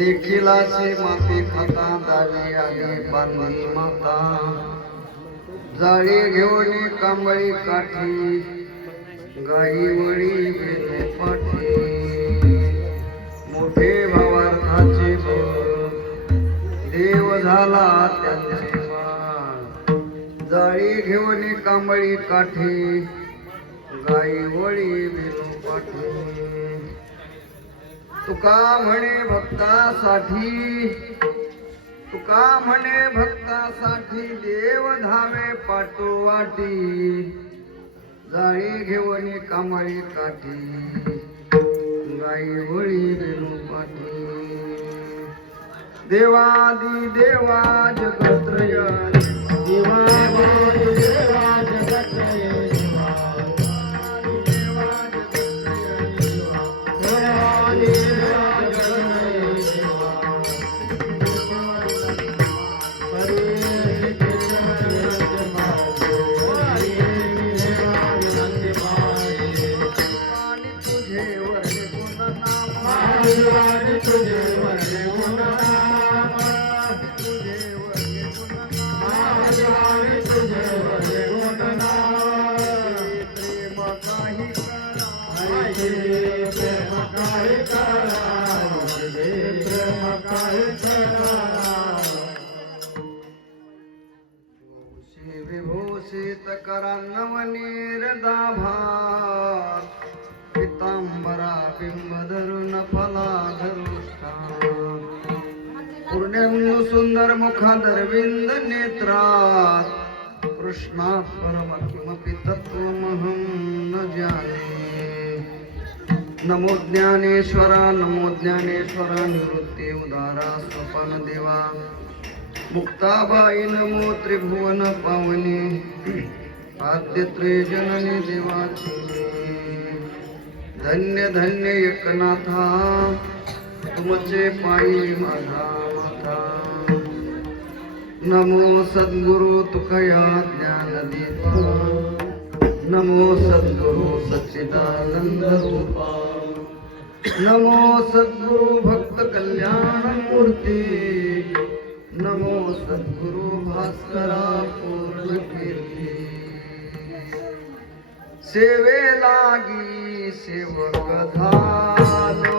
देखिलाचे माती खाता दावी आली बांधली माता जाळी घेऊन कांबळी काठी गाई वळी बेने पाठी मोठे भावार्थाचे देव झाला त्यांचे बाळ जाळी घेऊन कांबळी काठी गाई वळी बेने पाठी तुका म्हणे भक्तासाठी तुका म्हणे भक्तासाठी देव धावे पाठोवाटी जाळी घेऊन कांबळी काठी गाई वळी बेणू पाठी देवादी देवा जगत्रय देवादी देवा जगत्रय विभूषित करान्नवनीर दाभार पितांबरा बिंब धरून फला धरुष्ठान पूर्णेन्दु सुंदर मुखादरविंद नेत्रात कृष्णात् परमकिमपि तत्त्वमहं न जाने नमो ज्ञानेश्वरा निवृत्ती उदारा स्वपन देवा मुक्ताबाई नमो त्रिभुवन पावनी आद्य जननी देवाची धन्य धन्य एकनाथा तुमचे पायी माझा माथा नमो सद्गुरु तुकया ज्ञान देता नमो सद्गुरु सच्चिदानंद रूपा नमो सद्गुरु भक्त कल्याण मूर्ती नमो सद्गुरु भास्करा पूर्ण कीर्ती सेवे लागी सेवक झालो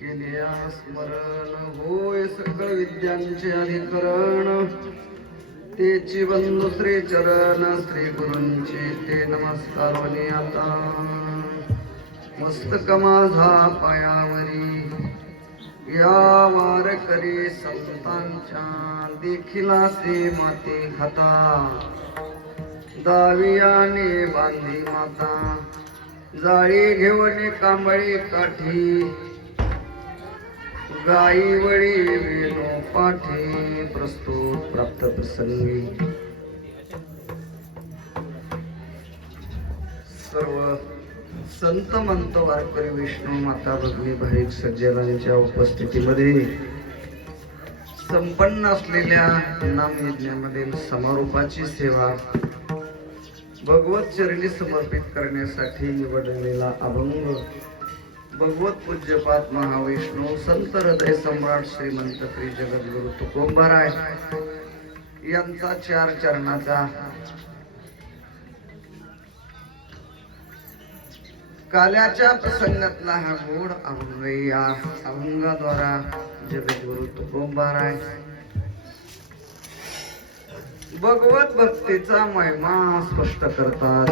केले स्मरण होय सकळ विद्यांचे अधिकरण तेची बंधु श्री चरण श्री गुरूंचे ते नमस्कार वनी आता मस्तक माझा पायावरी या वारकरी संतांच्या देखिला से माते खाता दावियाने बांधी माता जाळी घेऊन कांबळी काठी गाई वळी वेणू पाठी प्रस्तुत प्राप्त प्रसंगी सर्व संत मंत वारकरी विष्णू माता भगिनी भाविक सज्जनांच्या उपस्थितीमध्ये संपन्न असलेल्या नामयज्ञामधील समारोपाची सेवा भगवत चरणी समर्पित करण्यासाठी निवडलेला अभंग भगवत पूज्यपाद महाविष्णू संत हृदय सम्राट श्रीमंत श्री जगद्गुरु तुकोबाराय यांचा 4 चरणाचा काल्याच्या प्रसंगातला हा गोड अभंग या अभंगाद्वारा जगद्गुरु तुकोबाराय भगवत भक्तीचा महिमा स्पष्ट करतात.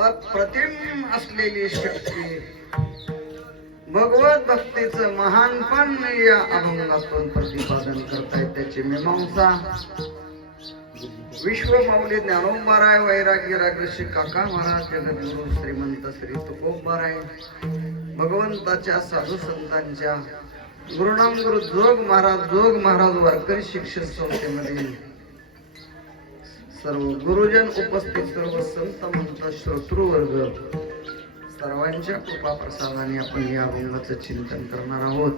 अप्रतिम असलेली शक्ती भगवत भक्तीचं महानपण या अभंगातून प्रतिपादन करतायत. त्याची मीमांसा विश्वमौली ज्ञानोबाराय वैराग्य रागर्षी काका महाराज जगद्गुरु श्रीमंत श्री तुकोबाराय भगवंताच्या साधू संतांच्या गुरुनाम गुरु जोग महाराज वारकरी शिक्षण संस्थेमधील सर्व गुरुजन उपस्थित सर्व संत मंत श्रोतृवर्ग सर्वांच्या कृपा प्रसादाने आपण या अभंगाचं चिंतन करणार आहोत.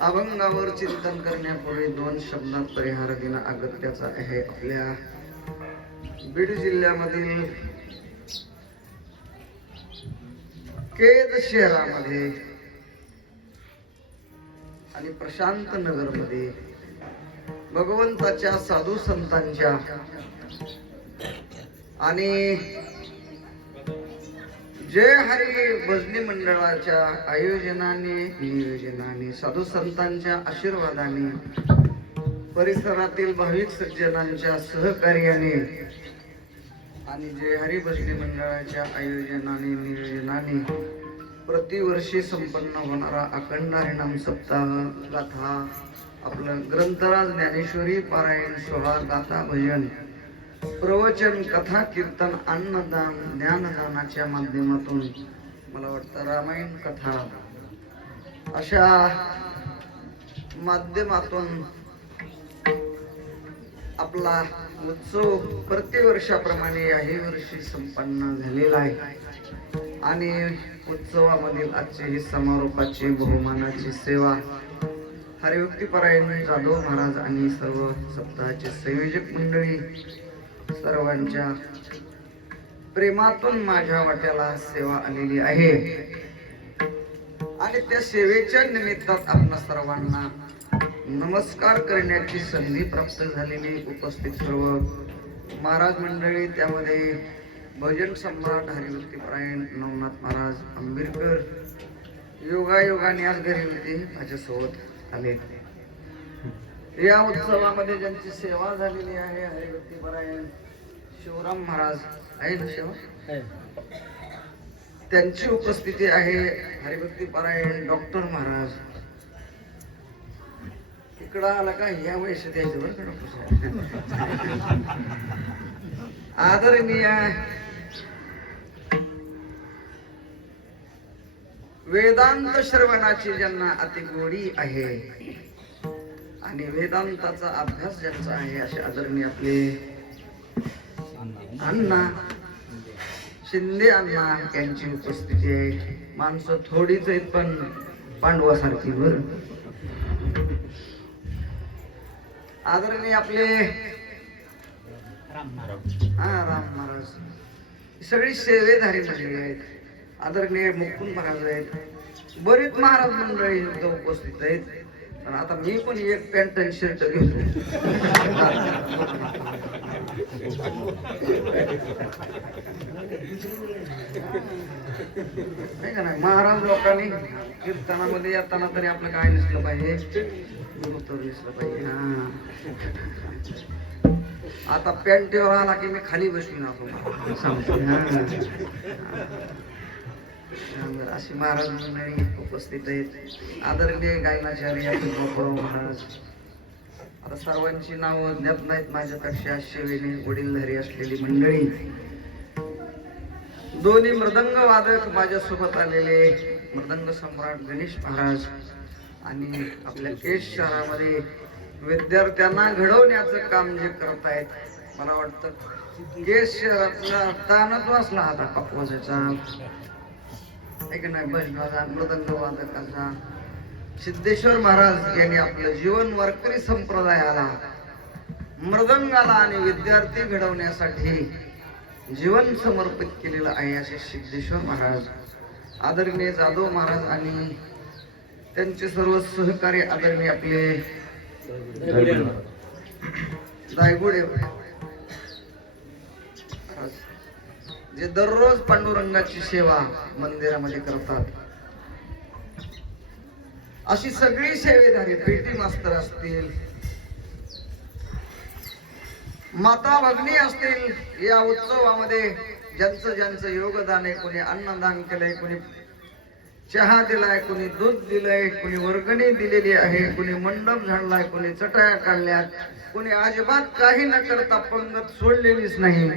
अभंगावर चिंतन करण्यापूर्वी 2 शब्दात परिहार देणं अगत्याचा आहे. आपल्या बीड जिल्ह्यामधील केज शहरामध्ये आणि प्रशांत नगर मध्ये भगवंताच्या साधू संतांच्या आणि जय हरी भजनी मंडळाच्या आयोजनाने नियोजनाने साधू संतांच्या आशीर्वादाने परिसरातील भाविक सज्जनांच्या सहकार्याने आणि जय हरी भजनी मंडळाच्या आयोजनाने नियोजनाने प्रतिवर्षी संपन्न होणारा अखंड हरिनाम सप्ताह गाथा आपलं ग्रंथराज ज्ञानेश्वरी पारायण सोहळा गाथा भजन प्रवचन कथा कीर्तन अन्नदान ज्ञानदानाच्या माध्यमातून मला वाटतं रामायण कथा अशा माध्यमातून आपला उत्सव प्रतिवर्षाप्रमाणे याही वर्षी संपन्न झालेला आहे. आणि उत्सवामधील आजची ही समारोपाची बहुमानाची सेवा हरिभक्ती परायण जाधव महाराज आणि सर्व सप्ताहाचे संयोजक मंडळी सर्वांच्या प्रेमातून माझ्या वाट्याला सेवा आलेली आहे. आणि त्या सेवेच्या निमित्तात आपणा सर्वांना नमस्कार करण्याची संधी प्राप्त झालेली उपस्थित सर्व महाराज मंडळी, त्यामध्ये भजन सम्राट हरिभक्ती परायण नवनाथ महाराज आंबेडकर योगायोगाने आज घरी होते, माझ्यासोबत आले. या उत्सवामध्ये ज्यांची सेवा झालेली आहे हरिभक्ती परायण शिवराम महाराज आहे ना, शिव त्यांची उपस्थिती आहे. हरिभक्ती परायण डॉक्टर महाराज इकडं आला का या वयस द्यायचं बरं का डॉक्टर आदरणीय वेदांत श्रवणाची ज्यांना अति गोडी आहे आणि वेदांताचा अभ्यास ज्यांचा आहे असे आदरणीय आपले अण्णा शिंदे अण्णा यांची उपस्थिती आहे. माणसं थोडीच आहेत पण पांडवासारखी बर. आदरणीय आपले राम महाराज सगळी सेवेधारी मंडळी आहेत. आदरणीय मुकुंद महाराज आहेत, बरीच महाराज मंडळी इथं उपस्थित आहेत. पण आता मी पण एक पॅन्ट आणि शर्ट घेतो. नाही का नाही, महाराज लोकांनी कीर्तनामध्ये येताना तरी आपलं काय नसलं पाहिजे, दिसलं पाहिजे. हा, आता पॅन्टीवर आला की मी खाली बसवीन आपण सांगतो. अशी महाराज मंडळी उपस्थित आहेत. आदरणीय गायनाचार्य महाराज. आता सर्वांची नावं ज्ञात नाहीत माझ्यापेक्षा शिवेने वडीलधारी असलेली मंडळी. दोन्ही मृदंग वादक माझ्यासोबत आलेले मृदंग सम्राट गणेश महाराज आणि आपल्या केश शहरामध्ये विद्यार्थ्यांना घडवण्याचं काम जे करतायत, मला वाटतं केश शहरातला ताणच वाचला आता पकवाजाचा, एक नाही भजनाचा, मृदंग वादकाचा. सिद्धेश्वर महाराज यांनी आपलं जीवन वारकरी संप्रदायाला, मृदंगाला आणि विद्यार्थी घडवण्यासाठी जीवन समर्पित केलेलं आहे असे सिद्धेश्वर महाराज. आदरणीय जाधव महाराज आणि त्यांचे सर्व सहकारी आदरणीय आपले दायगुडे जे दररोज पांडुरंगाची सेवा मंदिरामध्ये करतात. अशी सगळी सेवेधारी पेटी मास्तर असतील, माता भगिनी असतील, या उत्सवामध्ये ज्यांचं ज्यांचं योगदान आहे, कोणी अन्नदान केलंय, कोणी चहा दिलाय, कोणी दूध दिलंय, कोणी वर्गणी दिलेली आहे, कोणी मंडप झाडलाय, कोणी चटाया काढल्यात, कोणी अजिबात काही न करता पंगत सोडलेलीच नाही.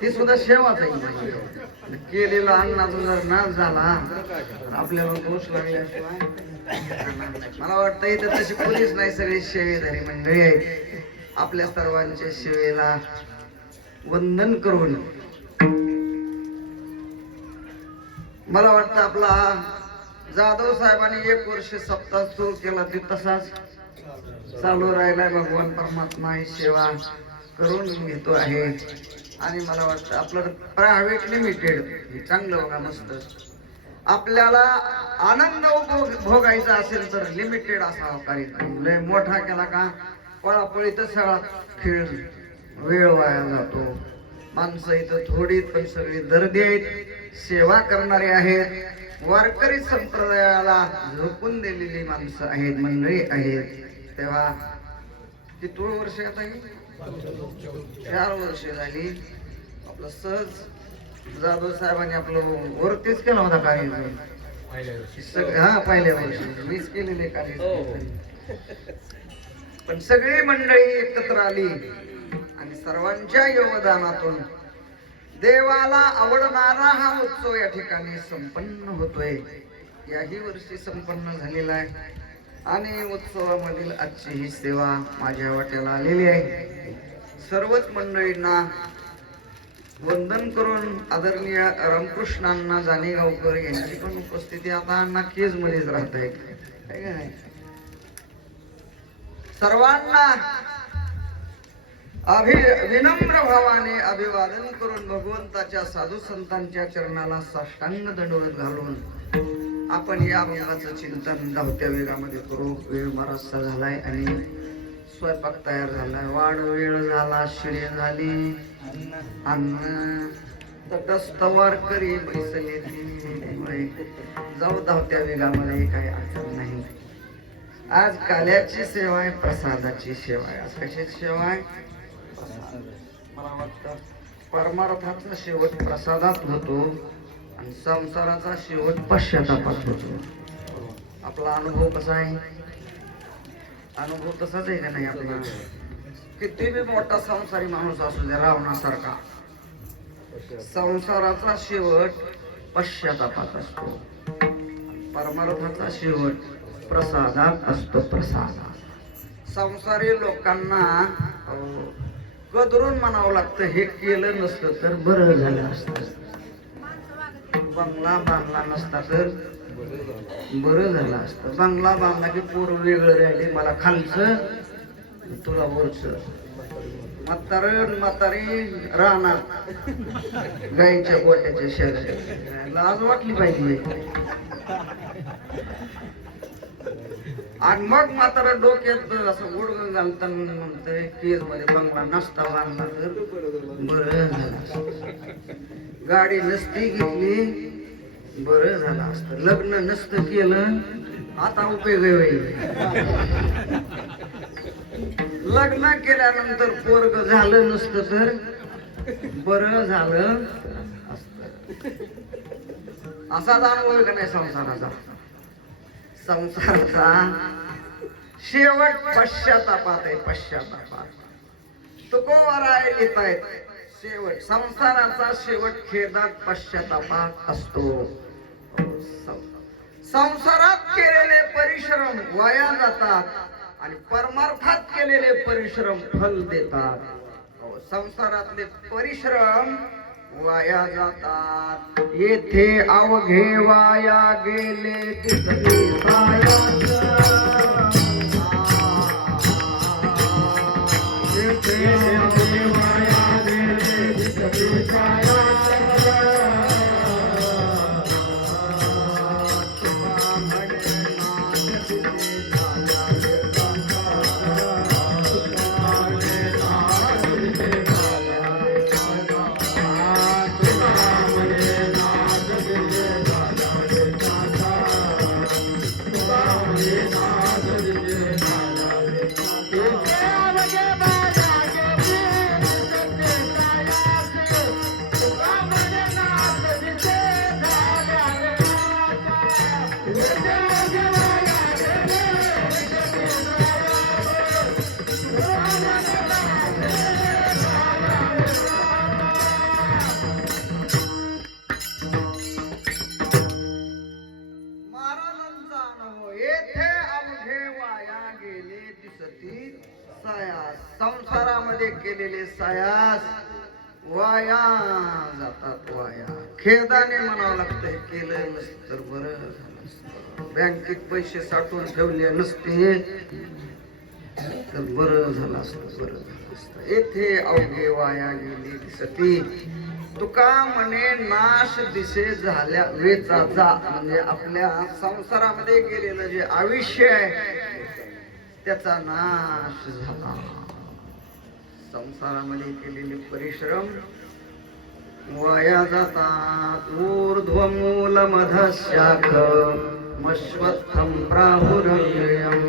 ही सुद्धा सेवाच आहे. केलेला अन्नाचा जर नाश झाला तर आपल्याला दोष लागल्याशिवाय मला वाटतं इथं तशी कोणीच नाही, सगळी सेवेधारी मंडळी आहेत. आपल्या सर्वांच्या सेवेला वंदन करून मला वाटतं आपला जाधव साहेबांनी 1 वर्ष सप्ताह सुरू केला, ते तसाच चालू राहिलाय. भगवान परमात्मा ही सेवा करून घेतो आहे. आणि मला वाटतं आपलं प्रायव्हेट लिमिटेड हे चांगलं बघा, मस्त. आपल्याला आनंद भोगायचा असेल तर लिमिटेड असावा कार्यक्रम. लय मोठा केला का पळापळीतच सगळा खेळ, वेळ वाया जातो. माणसं इथं थोडी पण सगळी दर्दी आहेत, सेवा करणारे आहेत, वारकरी संप्रदायाला झोपून दिलेली माणसं आहेत, मंडळी आहेत. तेव्हा किती वर्ष आता 4 वर्ष झाली. आपलं सहज जाधव साहेबांनी आपलं वरतीच केला होता कार्यक्रम. हा, पहिल्या वर्षी मीच केलेले कार्यक्रम. पण सगळी मंडळी एकत्र आली आणि सर्वांच्या योगदानातून देवाला आवडणारा हा उत्सव या ठिकाणी संपन्न होतोय. याही वर्षी संपन्न झालेला आहे आणि उत्सवामधील आजची ही सेवा माझ्या वाट्याला आलेली आहे. सर्वच मंडळींना वंदन करून आदरणीय रामकृष्णांना जानेगावकर यांची पण उपस्थिती आता नक्कीच मध्येच राहत आहे. सर्वांना विनम्र भावाने अभिवादन करून भगवंताच्या साधू संतांच्या चरणाला साष्टांग दंडवत घालून आपण या अभंगाचं चिंतन धावत्या वेगामध्ये करू. वेळ बराचसा झालाय आणि स्वयंपाक तयार झालाय, वाढ वेळ झाला, शिळे झाली, अन्न तटस्थवार करी बैसले. जाऊ धावत्या वेगामध्ये, काही अडचण नाही. आज काल्याची सेवा आहे, प्रसादाची सेवा आहे. आज कशाची सेवा आहे? मला वाटतं परमार्थाचा शेवट प्रसादात होतो आणि संसाराचा शेवट पश्चातापात होतो. आपला अनुभव कसा आहे? अनुभव तसाच आहे का नाही आपला? किती बी मोठा संसारी माणूस असू द्या, रावणासारखा, संसाराचा शेवट पश्चातापात असतो. परमार्थाचा शेवट प्रसादात असतो. प्रसादात संसारी लोकांना कदरून म्हणावं लागतं, हे केलं नसतं तर बरं झालं असतं. बंगला बांधला नसता तर बरं झालं असतं. बंगला बांधला की पोर वेगळं राहिले, मला खालचं तुला वरचं. म्हातारी राहणार गाईच्या गोट्याच्या शेजारी लाज वाटली पाहिजे. आणि मग म्हातारा डोक्यात असं गुडगं घालताना म्हणतोय केज मध्ये बंगला नसता बांधला तर बरं झालं. गाडी नसती घेतली बरं झालं असतं. लग्न नसतं केलं आता उपयोग होईल. लग्न केल्यानंतर पोरग झालं नसतं तर बरं झालं असत. असाच अनुभव आहे का नाही संसाराचा. संसाराचा शेवट पश्चातापात आहे. पश्चातापात तुकोबाराय लिहितायत. शेवट संसाराचा शेवट खेदात पश्चातापात असतो. संसारात केलेले परिश्रम वाया जातात आणि परमार्थात केलेले परिश्रम फल देतात. संसारातले परिश्रम वाया जातात. येथे अवघे वाया गेले तिथे संसारामध्ये केलेले सायास वाया जातात. वाया खेदाने म्हणावं लागतंय. केलं नसतं तर बरं झालं असतं. बँकेत पैसे साठवून ठेवले नसते तर बरं झालं असतं. बरं झालं असतं. येथे अवघे वाया गेली दिसती. तुका म्हणे नाश दिसे झाल्या वेचाचा. म्हणजे आपल्या संसारामध्ये गेलेलं जे आयुष्य आहे त्याचा नाश झाला. संसारामध्ये केलेले परिश्रम वाया जातात. ऊर्ध्वमूल मधशाख मश्वत्थं प्राहुरव्ययम्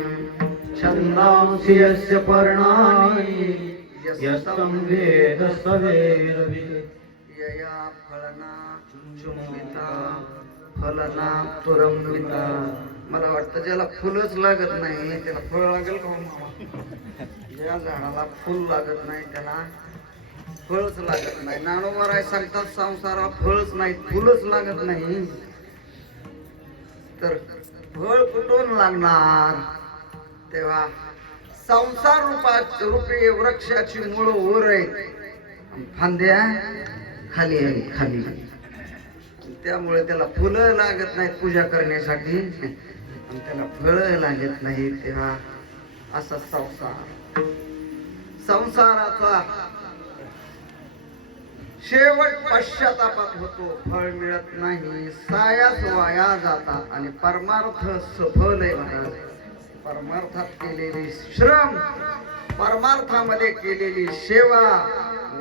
छन्दांसि यस्य पर्णानि यस्तं वेद स वेदवित्. यया फलना चुंबिता फलना तुरंबिता. मला वाटतं ज्याला फुलच लागत नाही त्याला फळ लागेल का मामा. ज्या झाडाला फुल लागत नाही त्याला फळच लागत नाही. ज्ञानोबा सांगतात संसाराला फळच नाही फुलच लागत नाही तर फळ कुठून लागणार. तेव्हा संसार रूपी वृक्षाची मूळ वर आहे फांद्या खाली आहे खाली. त्यामुळे त्याला फुलं लागत नाहीत पूजा करण्यासाठी आणि त्याला फळं लागत नाही. तेव्हा असा संसाराचा शेवट पश्चातापात होतो. फळ मिळत नाही. सायास वाया जातात आणि परमार्थ सफल आहे महाराज. परमार्थात केलेली श्रम परमार्थामध्ये केलेली सेवा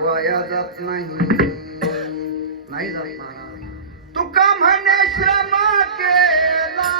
वाया जात नाही. नाही जात महाराज. तुका म्हणे श्रम केला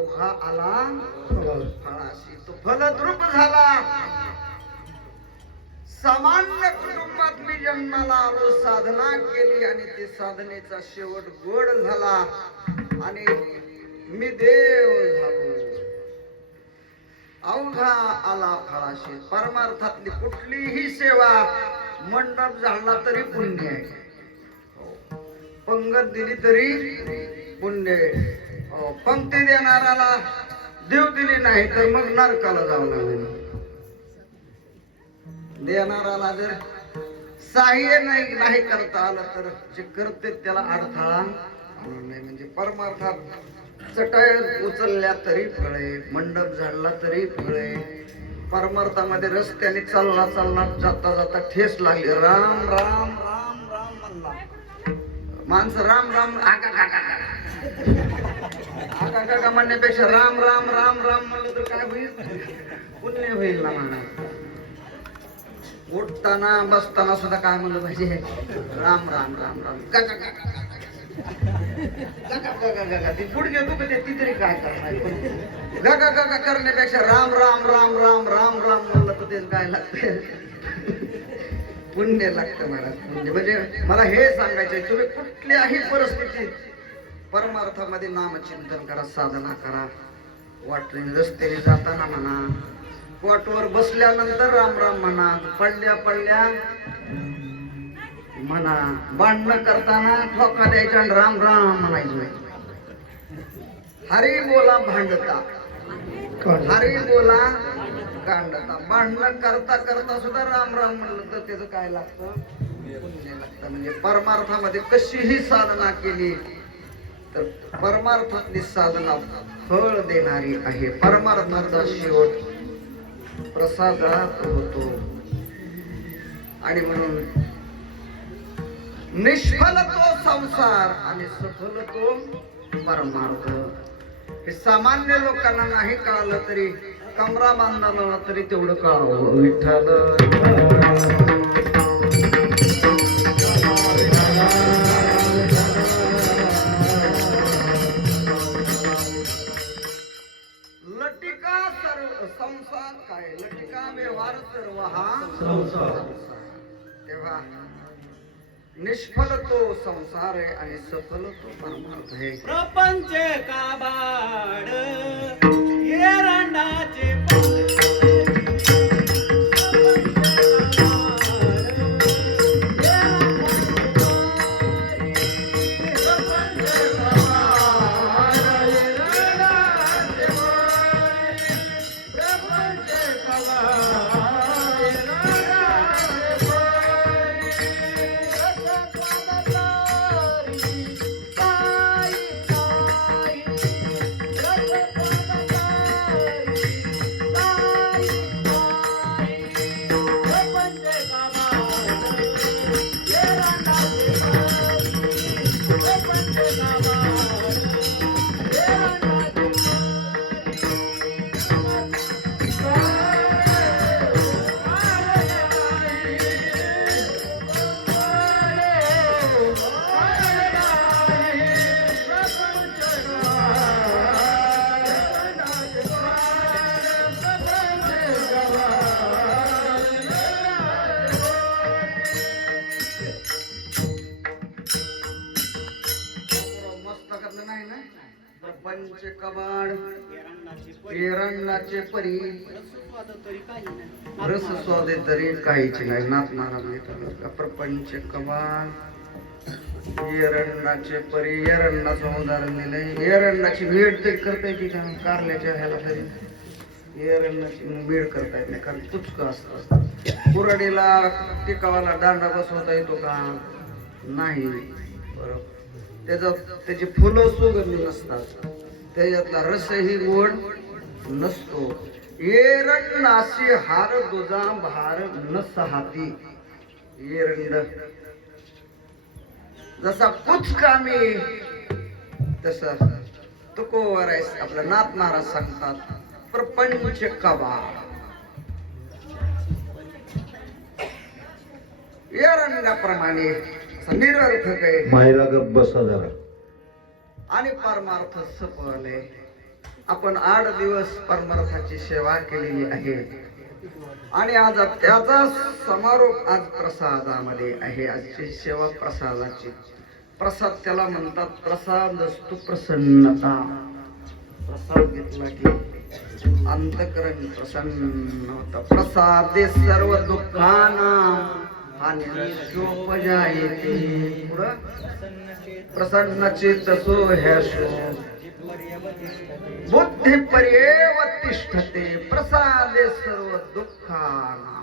अवघा आला फळाशी, तो फलद्रूप झाला. सामान्य कुटुंबात मी जन्माला आलो, साधना केली आणि ती साधनेचा शेवट गोड झाला आणि मी देव झालो. अवघा आला फळाशी. परमार्थातली कुठलीही सेवा मंडप झाला तरी पुण्य आहे, पंगत दिली तरी पुण्य आहे. पंक्ती देणाऱ्याला देव दिली नाही तर मग नरकाला जावं लागेल. देणाऱ्याला जर सहाय्य नाही करता आलं तर जे करते त्याला अडथळा नाही. म्हणजे परमार्थात चटाई उचलल्या तरी फळे, मंडप झाडला तरी फळे. परमार्थामध्ये रस्त्याने चालला जाता जाता ठेस लागली, राम राम राम राम म्हणला. माणसं राम राम आका म्हणण्यापेक्षा राम राम राम राम म्हणलं तर काय होईल? पुण्य होईल ना म्हणा. उठताना बसताना सुद्धा काय म्हणलं पाहिजे? राम राम राम राम. ती पुढे घेतो का ती तरी काय करणार? गा करण्यापेक्षा राम राम राम राम राम राम म्हणलं तर ते काय लागते? पुण्य लागतं मला. म्हणजे मला हे सांगायचंय, तुम्ही कुठल्याही परिस्थितीत परमार्थामध्ये नामचिंतन करा, साधना करा. वाटेने रस्त्याने जाताना म्हणा, कोटवर बसल्यानंतर राम राम म्हणा, पडल्या म्हणा, भांडणं करताना ठोका द्यायचा आणि राम राम म्हणायचं. हरी बोला भांडता, हरी बोला कांडता. भांडणं करता करता सुद्धा राम राम म्हणलं तर त्याचं काय लागतं? पुण्य लागतं. म्हणजे परमार्थामध्ये कशीही साधना केली तर परमार्थातली साधना फळ देणारी आहे. परमार्थाचा शेवट प्रसादात होतो. आणि म्हणून निष्फल तो संसार आणि सफल तो परमार्थ. हे सामान्य लोकांना नाही कळालं तरी, कमरा बांधणारा तरी तेवढं कळावं. विठ्ठल लटिका सर्व संसार काय, लटिका व्यवहार सर्व हा संसार. तेव्हा निष्फल तो संसार आहे आणि सफल तो परमार्थ आहे. प्रपंच काबाड ये रांडाचे पंच कबाड एरंडाचे परी रस स्वादे तरी काहीच नाही. नाचणारा नाही. प्रपंच कबाड एरंडाचे परी. एरंडाचं उदाहरण दिलंय. एरंडाची मेड तरी करता येते का? कारल्याच्या ह्याला तरी एरंडाची मेड करता येत नाही, कारण तुचक असतं. कुऱ्हाडीला टिकावाला दांडा बसवता येतो का? नाही. बरोबर. त्याची फुलं सुगंधी नसतात, त्याच्यातला रसही गोड नसतो. एरंडाशी हार दुजा भार नस हाती. एरंड जसा कुचकामी तसा तुकोवर आहे. आपला नाथ महाराज सांगतात प्रपंच कबाड. एरंडाप्रमाणे निरर्थक आहे. मायला गप बसा जरा. आणि परमार्थ सफल आहे. आपण 8 दिवस परमार्थाची सेवा केलेली आहे आणि आज त्याचा समारोप आज प्रसादामध्ये आहे. आजची सेवा प्रसादाची. प्रसाद त्याला म्हणतात प्रसादस्तु प्रसन्नता. प्रसाद घेतला की अंतकरण प्रसन्न होतं. प्रसादे सर्व दुःखाना हानिशोपजायते. पुढं प्रसन्न चित्तसो ह्याशो बुद्धी पर्येव तिष्ठते. प्रसादे सर्व दुःखाना.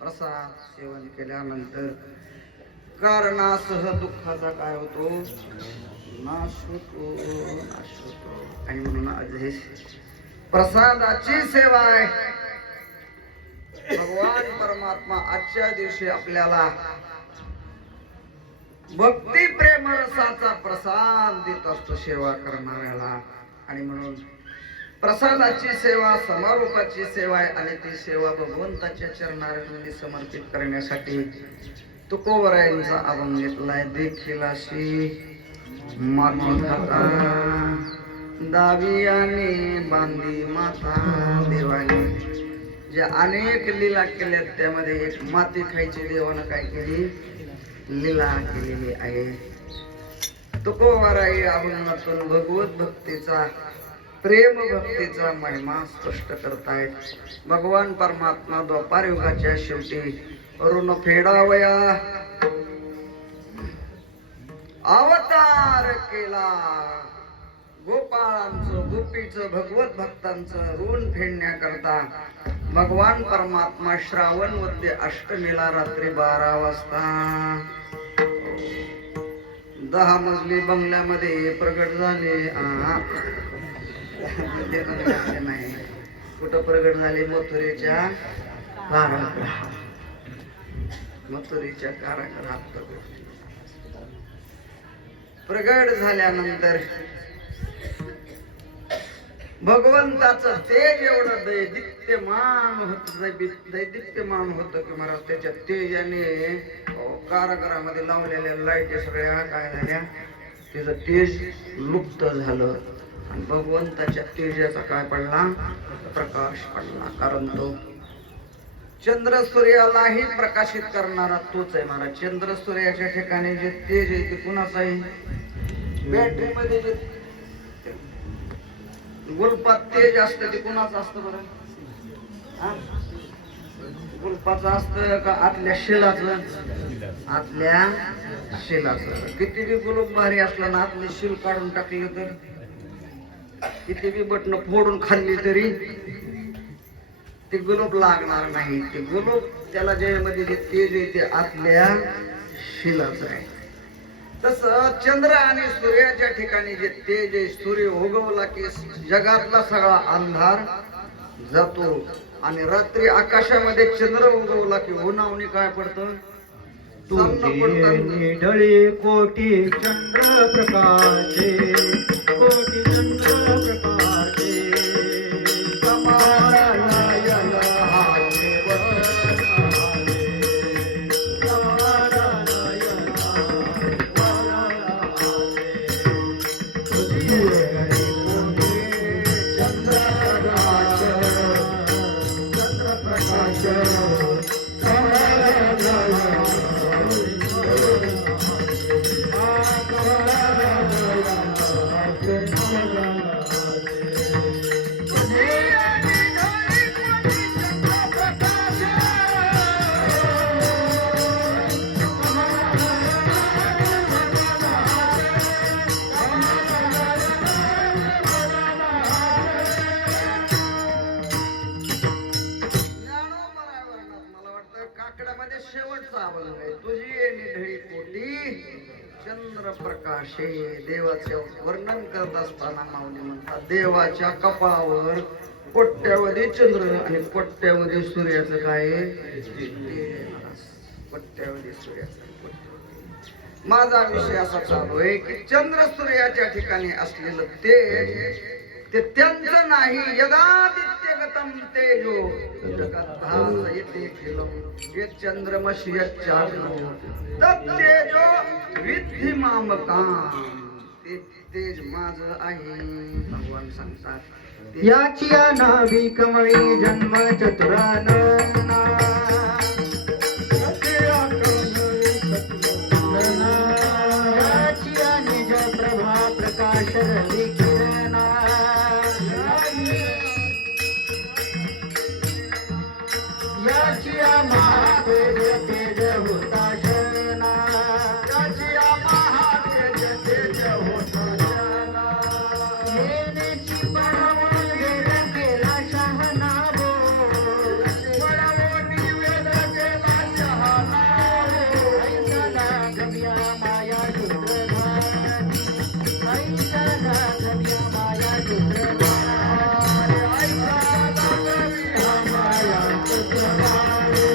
प्रसाद सेवन केल्यानंतर कारणासह दुःखाचा काय होतो? नाश होतो. नाश होतो. आणि म्हणून आज हे प्रसादाची सेवा आहे. भगवान परमात्मा आजच्या दिवशी आपल्याला भक्ती प्रेम रसाचा प्रसाद देत असतो सेवा करणाऱ्याला. आणि म्हणून प्रसादाची सेवा समारोपाची सेवा आहे आणि ती सेवा भगवंताच्या चरणाऱ्यांनी समर्पित करण्यासाठी तुकोबरायांचा अभंग घेतलाय. देखील अशी माती खाता दावियाने बांधी माता देवाने. जे अनेक लीला केल्यात त्यामध्ये एक माती खायची देवानं काय केली? लीला केलेली आहे. तुकोबाराई अभंगातून भगवत भक्तीचा प्रेम भक्तीचा महिमा स्पष्ट करतायत. भगवान परमात्मा द्वापार युगाच्या शेवटी ऋण फेडावया अवतार केला. गोपाळांचं गोपीचं भगवत भक्तांचं ऋण फेडण्याकरता भगवान परमात्मा श्रावण मध्ये अष्टमीला रात्री 12 वाजता 10 मजली बंगल्यामध्ये प्रगट झाले. नाही कुठं प्रगट झाले? मथुरेच्या कारागृहात. मथुरेच्या कारागृहात प्रगट झाल्यानंतर भगवंताचं तेज एवढं दैदिप्यमान होतं की महाराज त्याच्या तेजाने कारागृहामध्ये लावलेल्या लाईटी सगळ्या काय झाल्या? त्याचं तेज लुप्त झालं आणि भगवंताच्या तेजाचा काय पडला? प्रकाश पडला. कारण तो चंद्र सूर्यालाही प्रकाशित करणारा तोच आहे महाराज. चंद्र सूर्याच्या ठिकाणी जे तेज आहे ते कुणाचं आहे? बॅटरी मध्ये जे गुलपात तेज असतं ते कुणाचं असतं बरं? गुलपाचं असतं का आतल्या शिलाचं? आतल्या शिलाचं. किती बी गुलाब भारी असला ना आतली शिल काढून टाकली तर, किती बी बटन फोडून खाल्ली तरी ते गुलाब लागणार नाही. ते गुलाब त्याला ज्यामध्ये जे तेज आहे ते आतल्या शिलाचं आहे. तसं चंद्र आणि सूर्याच्या ठिकाणी जे तेज आहे, सूर्य उगवला की जगातला सगळा अंधार जातो आणि रात्री आकाशामध्ये चंद्र उगवला की उन्हावणी काय पडतं? ढळी कोटी चंद्र प्रकाशे, कोटी चंद्र प्रकाशे. शेवटचा अभंग आहे. तुझी निढळी पोटी चंद्र प्रकाशे. देवाचे वर्णन करत असताना माऊली म्हणतात देवाच्या कपाळावर कोट्यावधी चंद्र आणि कोट्यावधी सूर्याचं काय? कोट्यावधी सूर्याचं. माझा विषय असा चालू आहे की चंद्र सूर्याच्या ठिकाणी असलेलं तेज ते त्यांचं नाही. यदादित्यगतम तेजो जगद्भास येते खिलम ये चंद्रमशी यच्चाग्नो तत्तेजो विद्धि मामकाम. ते तेज माझं आहे. भगवान सांगतात याची नाभी कमळी जन्म चतुरानना याची निज प्रभा प्रकाश रवी किरणा याची महातेज तेज हुताशना याची महातेज तेज हुताशना येण्याची पळवून वेद केला शहाणावो पळवून वेद केला शहाणावो ऐकला गम्या माया शूद्रधारी ऐकला गम्या माया शूद्रधारी ऐकला गम्या माया शूद्रधारी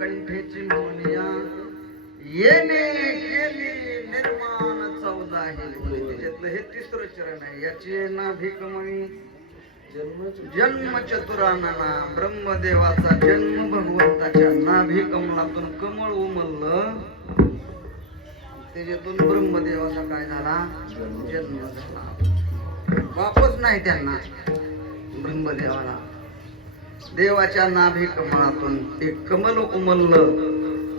कंठेची मोनिया येणे केली निर्माण 14 हे त्याच्यातलं हे तिसरं चरण आहे. याची नाभी कमळी जन्म चतुरानना ब्रह्मदेवाचा जन्म भगवंताच्या नाभी कमळातून कमळ उमललं. त्याच्यातून ब्रह्मदेवाचा काय झाला जन्म झाला. वापस नाही त्यांना ब्रह्मदेवाला. देवाच्या नाभी कमळातून एक कमल उमललं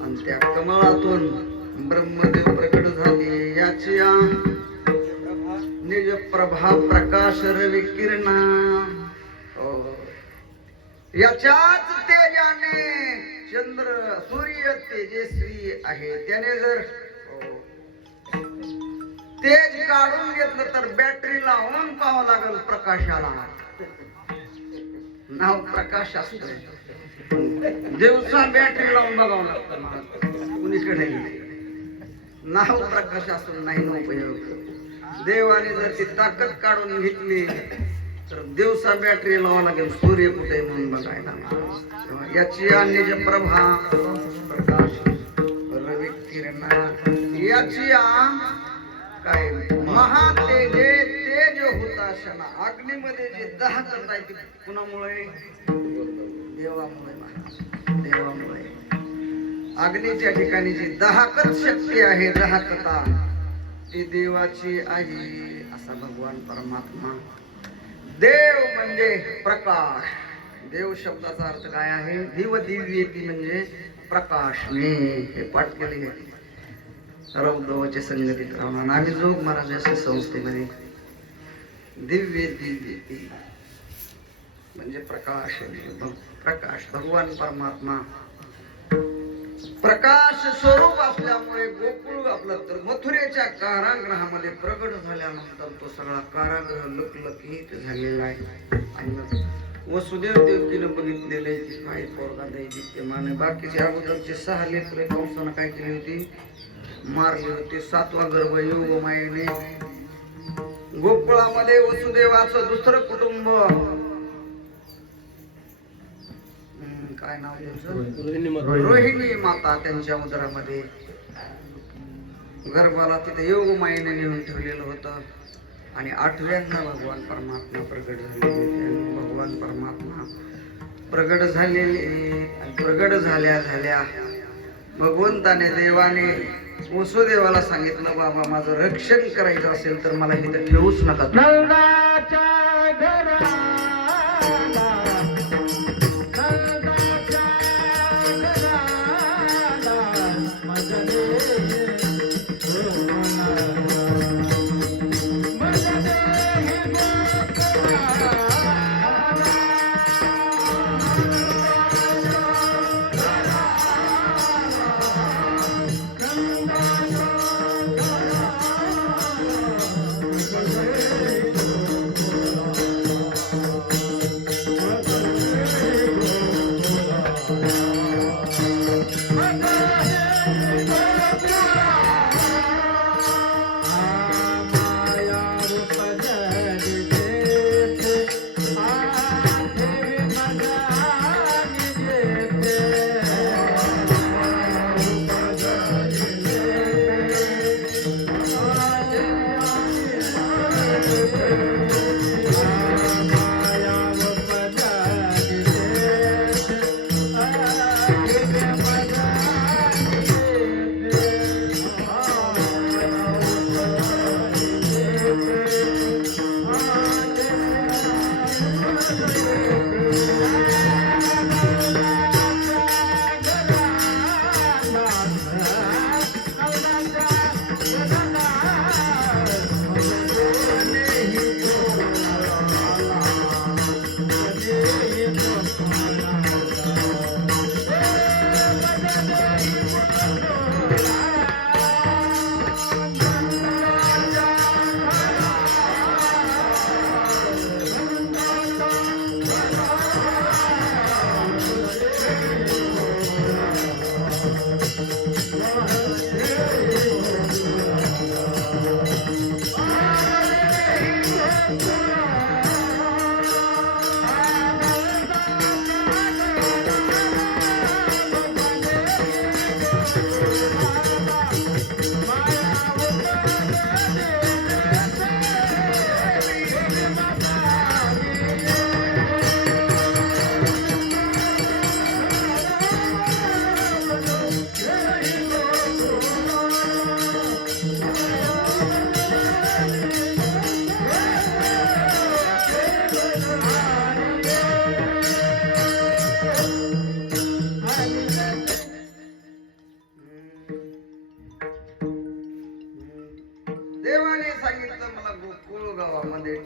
आणि त्या कमळातून ब्रह्मदेव प्रकट झाले. याची निज प्रभा प्रकाश रवी किरणा याच्याच तेजाने चंद्र सूर्य तेजस्वी आहे. त्याने जर तेज काढून घेतलं तर बॅटरी लावून पाहावं लागल प्रकाशाला. नाव प्रकाश असतं. दिवसा बॅटरी लावून बघावं लागतं कुणीकडे. नाव प्रकाश असून नाही उपयोग. देवाने जर ती ताकद काढून घेतली तर दिवसा बॅटरी लावावं लागेल सूर्य कुठे म्हणून बघायला. याची निज प्रभा प्रकाश रवी किरणा याची काय महातेजे तेज हुताशना. अग्नीमध्ये जे दहकत आहे ती कुणामुळे देवामुळे. देवामुळे अग्नीच्या ठिकाणी जी दहाकत शक्ती आहे दहाकता ती देवाची आहे असा भगवान परमात्मा. देव म्हणजे प्रकाश. देव शब्दाचा अर्थ काय आहे दिव दिव्येती म्हणजे प्रकाश. मी हे पाठ केले रौद्रवाच्या संगतीत राहून आम्ही जोग महाराज अशा संस्थेमध्ये दिव्य दिव्येती म्हणजे प्रकाश. प्रकाश भगवान परमात्मा प्रकाश स्वरूप असल्यामुळे गोकुळ आपलं तर मथुरेच्या कारागृहामध्ये प्रगट झाल्यानंतर तो सगळा कारागृह लुकलुकीत झालेला आहे. आणि वसुदेव देवकीनं बघितलेले काय पोरगा दैदिप्यमान. बाकीचे अगोदरचे 6 लेकरे कंसानं काय केली होती मारली होती. 7वा गर्भ योग मायेने गोकुळामध्ये वसुदेवाचं दुसरं कुटुंब काय नाव त्यांचं रोहिणी माता त्यांच्या उदरामध्ये गर्भाला तिथे योग मायेने नेऊन ठेवलेलं होतं. आणि 8व्यांदा भगवान परमात्मा प्रगट झालेले. भगवान परमात्मा प्रगट झालेले. प्रगट झाल्या भगवंताने देवाने वसुदेवाला सांगितलं बाबा माझं रक्षण करायचं असेल तर मला इथं ठेवूच नका.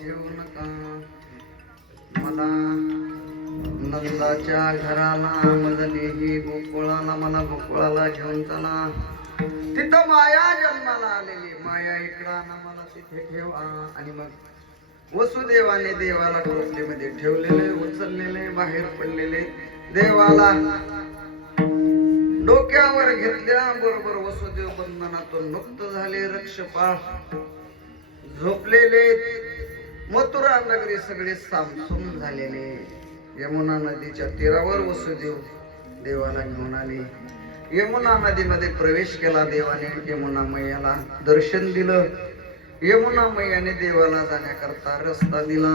ठेवू नका. मला नंदाच्या घराला मदनेही गोकुळाला, मला गोकुळाला घेऊन चला. तिथं माया जन्माला आलेली, माया इकडं आणा, मला तिथे ठेवा. आणि मग वसुदेवाने देवाला टोपलीमध्ये ठेवलेले, उचललेले, बाहेर पडलेले, देवाला डोक्यावर घेतल्या बरोबर वसुदेव बंधनातून मुक्त झाले. रक्षपाळ झोपलेले, मथुरा नगरी सगळे सामसूम झालेले. यमुना नदीच्या तीरावर वसुदेव देवाला घेऊन आले. यमुना नदीमध्ये प्रवेश केला देवाने. यमुना मैयाला दर्शन दिलं. यमुना मैयाने देवाला जाण्याकरता रस्ता दिला.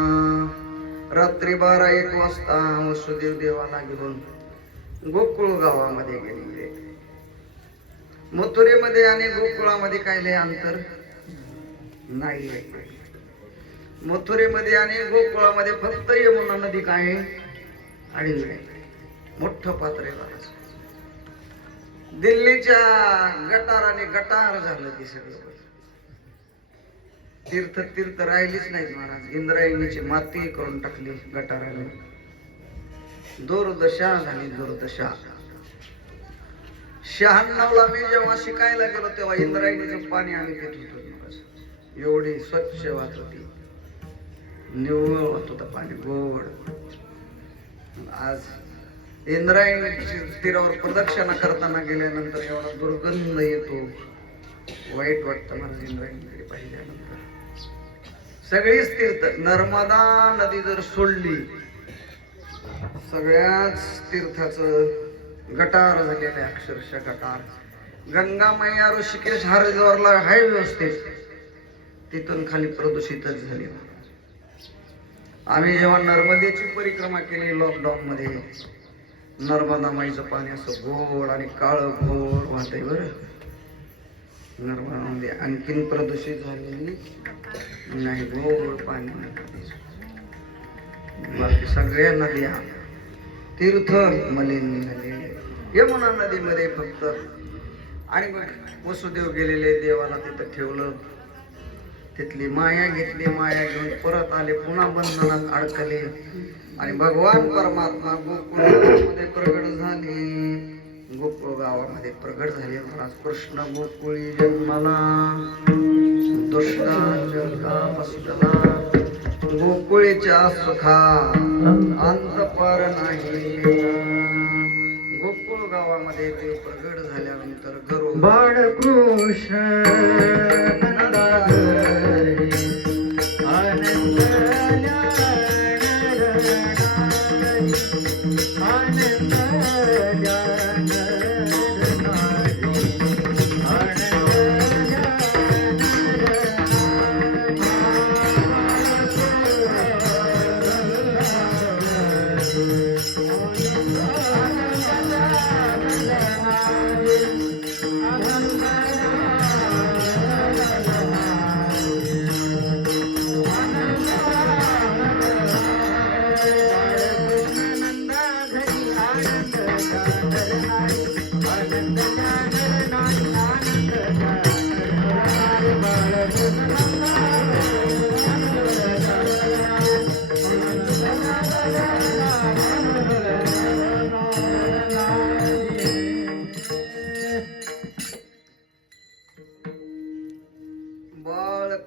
रात्री 12-1 वाजता वसुदेव देवाला घेऊन गोकुळ गावामध्ये गेले. मथुरेमध्ये आणि गोकुळामध्ये काय लय अंतर नाही. मथुरेमध्ये आणि गोकुळामध्ये फक्त यमुना नदी काय आहे, मोठं पात्र आहे. दिल्लीच्या गटाराने गटार झालं ते सगळं. तीर्थ तीर्थ राहिलीच नाहीत महाराज. इंद्रायणीची माती करून टाकली गटाराने. दुर्दशा झाली, दुर्दशा. 96ला मी जेव्हा शिकायला गेलो तेव्हा इंद्रायणीचं पाणी आम्ही पित होतो महाराज. एवढी स्वच्छ वाहत होती, निव्वळ होत होतं पाणी, गोड. आज इंद्रायणी तीरावर प्रदक्षिणा करताना गेल्यानंतर एवढा दुर्गंध येतो, वाईट वाटतं मला इंद्रायणीकडे पाहिल्यानंतर. सगळीच तीर्थ, नर्मदा नदी जर सोडली, सगळ्याच तीर्थाचं गटार झालेलं, अक्षरशः गटार. गंगा मैया ऋषिकेश हरिद्वारला हाय व्यवस्थित, तिथून खाली प्रदूषितच झाली. आम्ही जेव्हा नर्मदेची परिक्रमा केली लॉकडाऊन मध्ये, नर्मदा माईचं पाणी असं गोड आणि काळ घोर वाहतंय बरं. नर्मदामध्ये आणखीन प्रदूषित झालेली नाही, गोड पाणी. बाकी सगळ्या नद्या तीर्थ मलिन झालेले. यमुना नदीमध्ये फक्त. आणि मग वसुदेव गेलेले, देवाला तिथं ठेवलं. तिथली माया घेतली, माया घेऊन परत आले, पुन्हा बंधनात अडकले. आणि भगवान परमात्मा गोकुळामध्ये प्रगट झाले. गोकुळ गावामध्ये प्रगट झाले महाराज. कृष्ण गोकुळी जन्मला, दुष्टांचा बसला. गोकुळीच्या सुखा अंत पार नाही. गोकुळ गावामध्ये ते प्रगट झाल्यानंतर गरुड बाळकृष्ण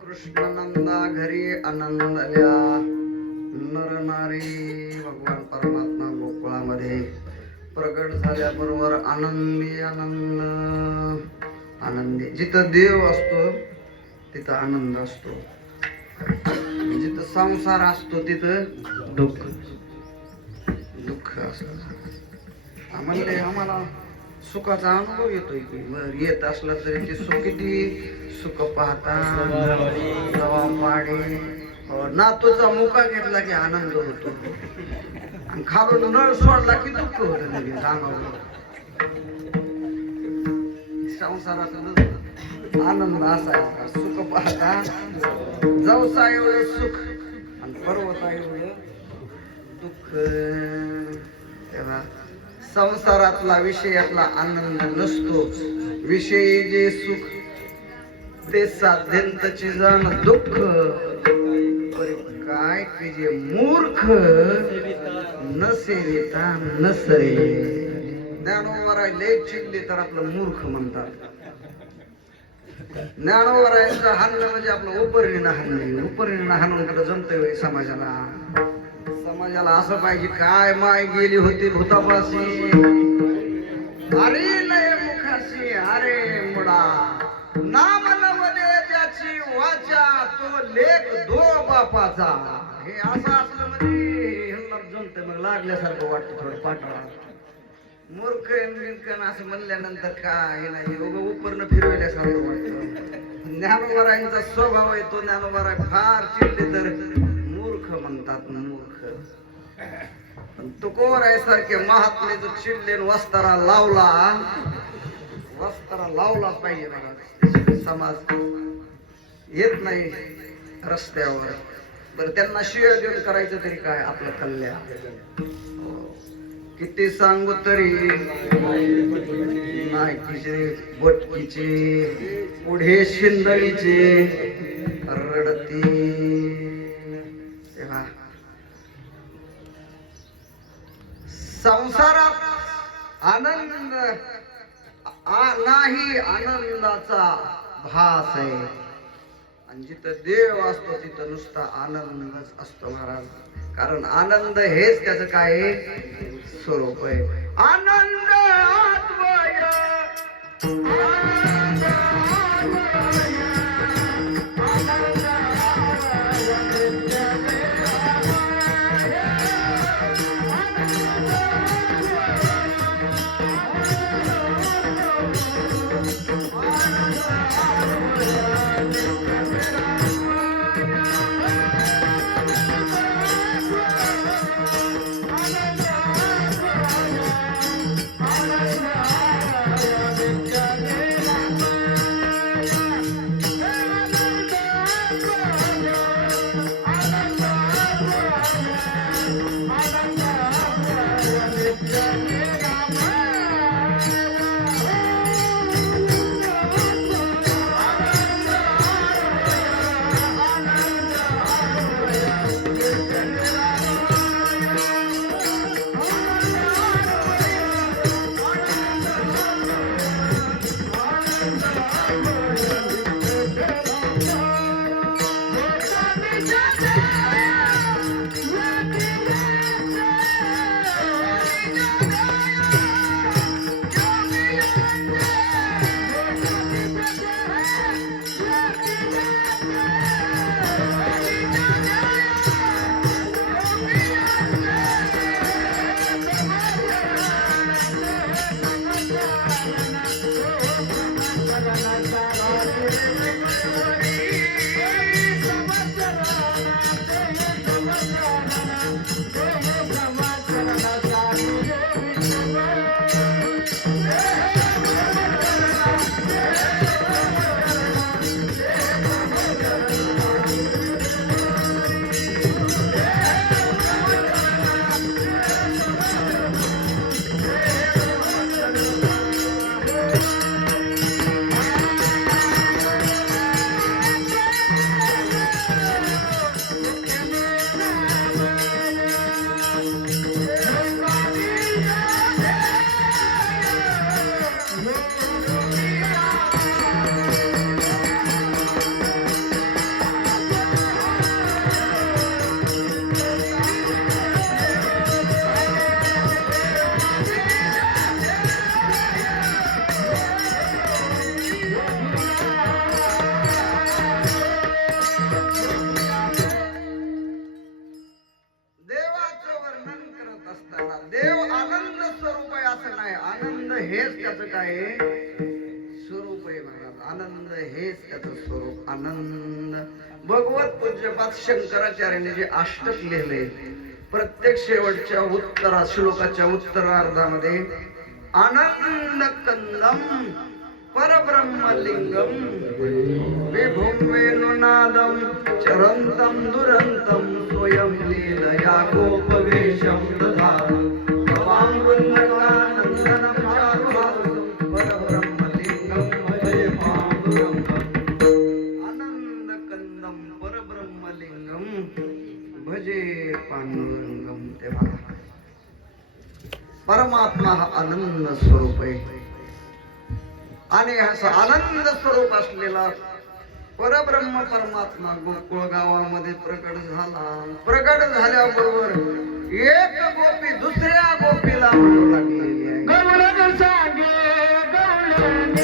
कृष्णानंदा घरी आनंदल्या. नर नारी भगवान परमात्मा गोकुळामध्ये प्रगट झाल्याबरोबर आनंदी आनंद. आनंदी जिथं देव असतो तिथं आनंद असतो, जिथं संसार असतो तिथं दुःख दुःख असत. आम्हाला सुखाचा अनुभव येतोय की येत असला तरी ते सुख किती सुख पाहता पाडे. नातूचा मुका घेतला की आनंद होतो, आणि खालून नळ सोडला की दुःख होत लगेच अंगावर. संसारात आनंद असायचा, सुख पाहता जवसा एवढं सुख आणि पर्वता एवढं दुःख. तेव्हा संसारातला विषयातला आनंद नसतो, विषयी जे सुख ते साध्यंतची जाण दुःख. बरोबर आहे. काय की जे मूर्ख न सेविता न सरे. ज्ञानोबराय चिडले तर आपलं मूर्ख म्हणतात. ज्ञानोबरायांचं हाणणं म्हणजे आपलं उपरणीनं हाणणे. उपरणीनं हाणून तर जमतंय समाजाला. समाजाला असं पाहिजे काय माय गेली होती भूतापाशी अरे लय मुखाशी अरे मुडा नाम नवले त्याची वाचा तो लेख दो बापाचा. हे असं असलं म्हणजे जमत मग लागल्यासारखं वाटतं थोडं पाठवा. मूर्ख बिनकन असं म्हणल्यानंतर काय नाही उगं उपरनं फिरवल्यासारखं वाटतं. ज्ञानोबरायांचा स्वभाव आहे तो. ज्ञानोबराय फार चिडले तर मूर्ख म्हणतात मूर्ख. पण तुकोबराय सारखे महात्मे जर चिडले वस्तारा लावला वस्तारा लावला पाहिजे बघा. समाज येत नाही रस्त्यावर. बरं त्यांना शिव्या देऊन करायचं तरी काय आपलं कल्याण. किती सांगू तरी नायकीचे बोटकीचे पुढे शिंदळीचे रडती. तेव्हा संसारात आनंद नाही आनंदाचा भास आहे. आणि जिथं देव असतो तिथं नुसता आनंदच असतो महाराज. कारण आनंद हेच त्याचं काय स्वरूप आहे. आनंद आत्मय आनंद हेच त्याचं काय स्वरूप आहे महाराज. आनंद हेच त्याचं स्वरूप. आनंद भगवत पूज्यपाद शंकराचार्याने जे अष्टक लिहिले प्रत्येक शेवटच्या उत्तरा श्लोकाच्या उत्तरार्धामध्ये आनंद कंदम परब्रह्मलिंगम विभुं वेणुनादम चरंतम दुरंतम स्वयं लीलया गोपवेशम दधातु भवांगुंडकानंदनम चारुहासं परब्रह्मलिंगम भजे पांडुरंगम. आनंद कंदम परब्रह्मलिंगम भजे पांडुरंगम. तेव्हा परमात्मा हा आनंद स्वरूप आहे आणि असं आनंद स्वरूप असलेला परब्रह्म परमात्मा गोकुळ गावामध्ये प्रकट झाला. प्रकट झाल्याबरोबर एक गोपी दुसऱ्या गोपीला म्हणू लागलेली आहे, गवळण सांगे गवळण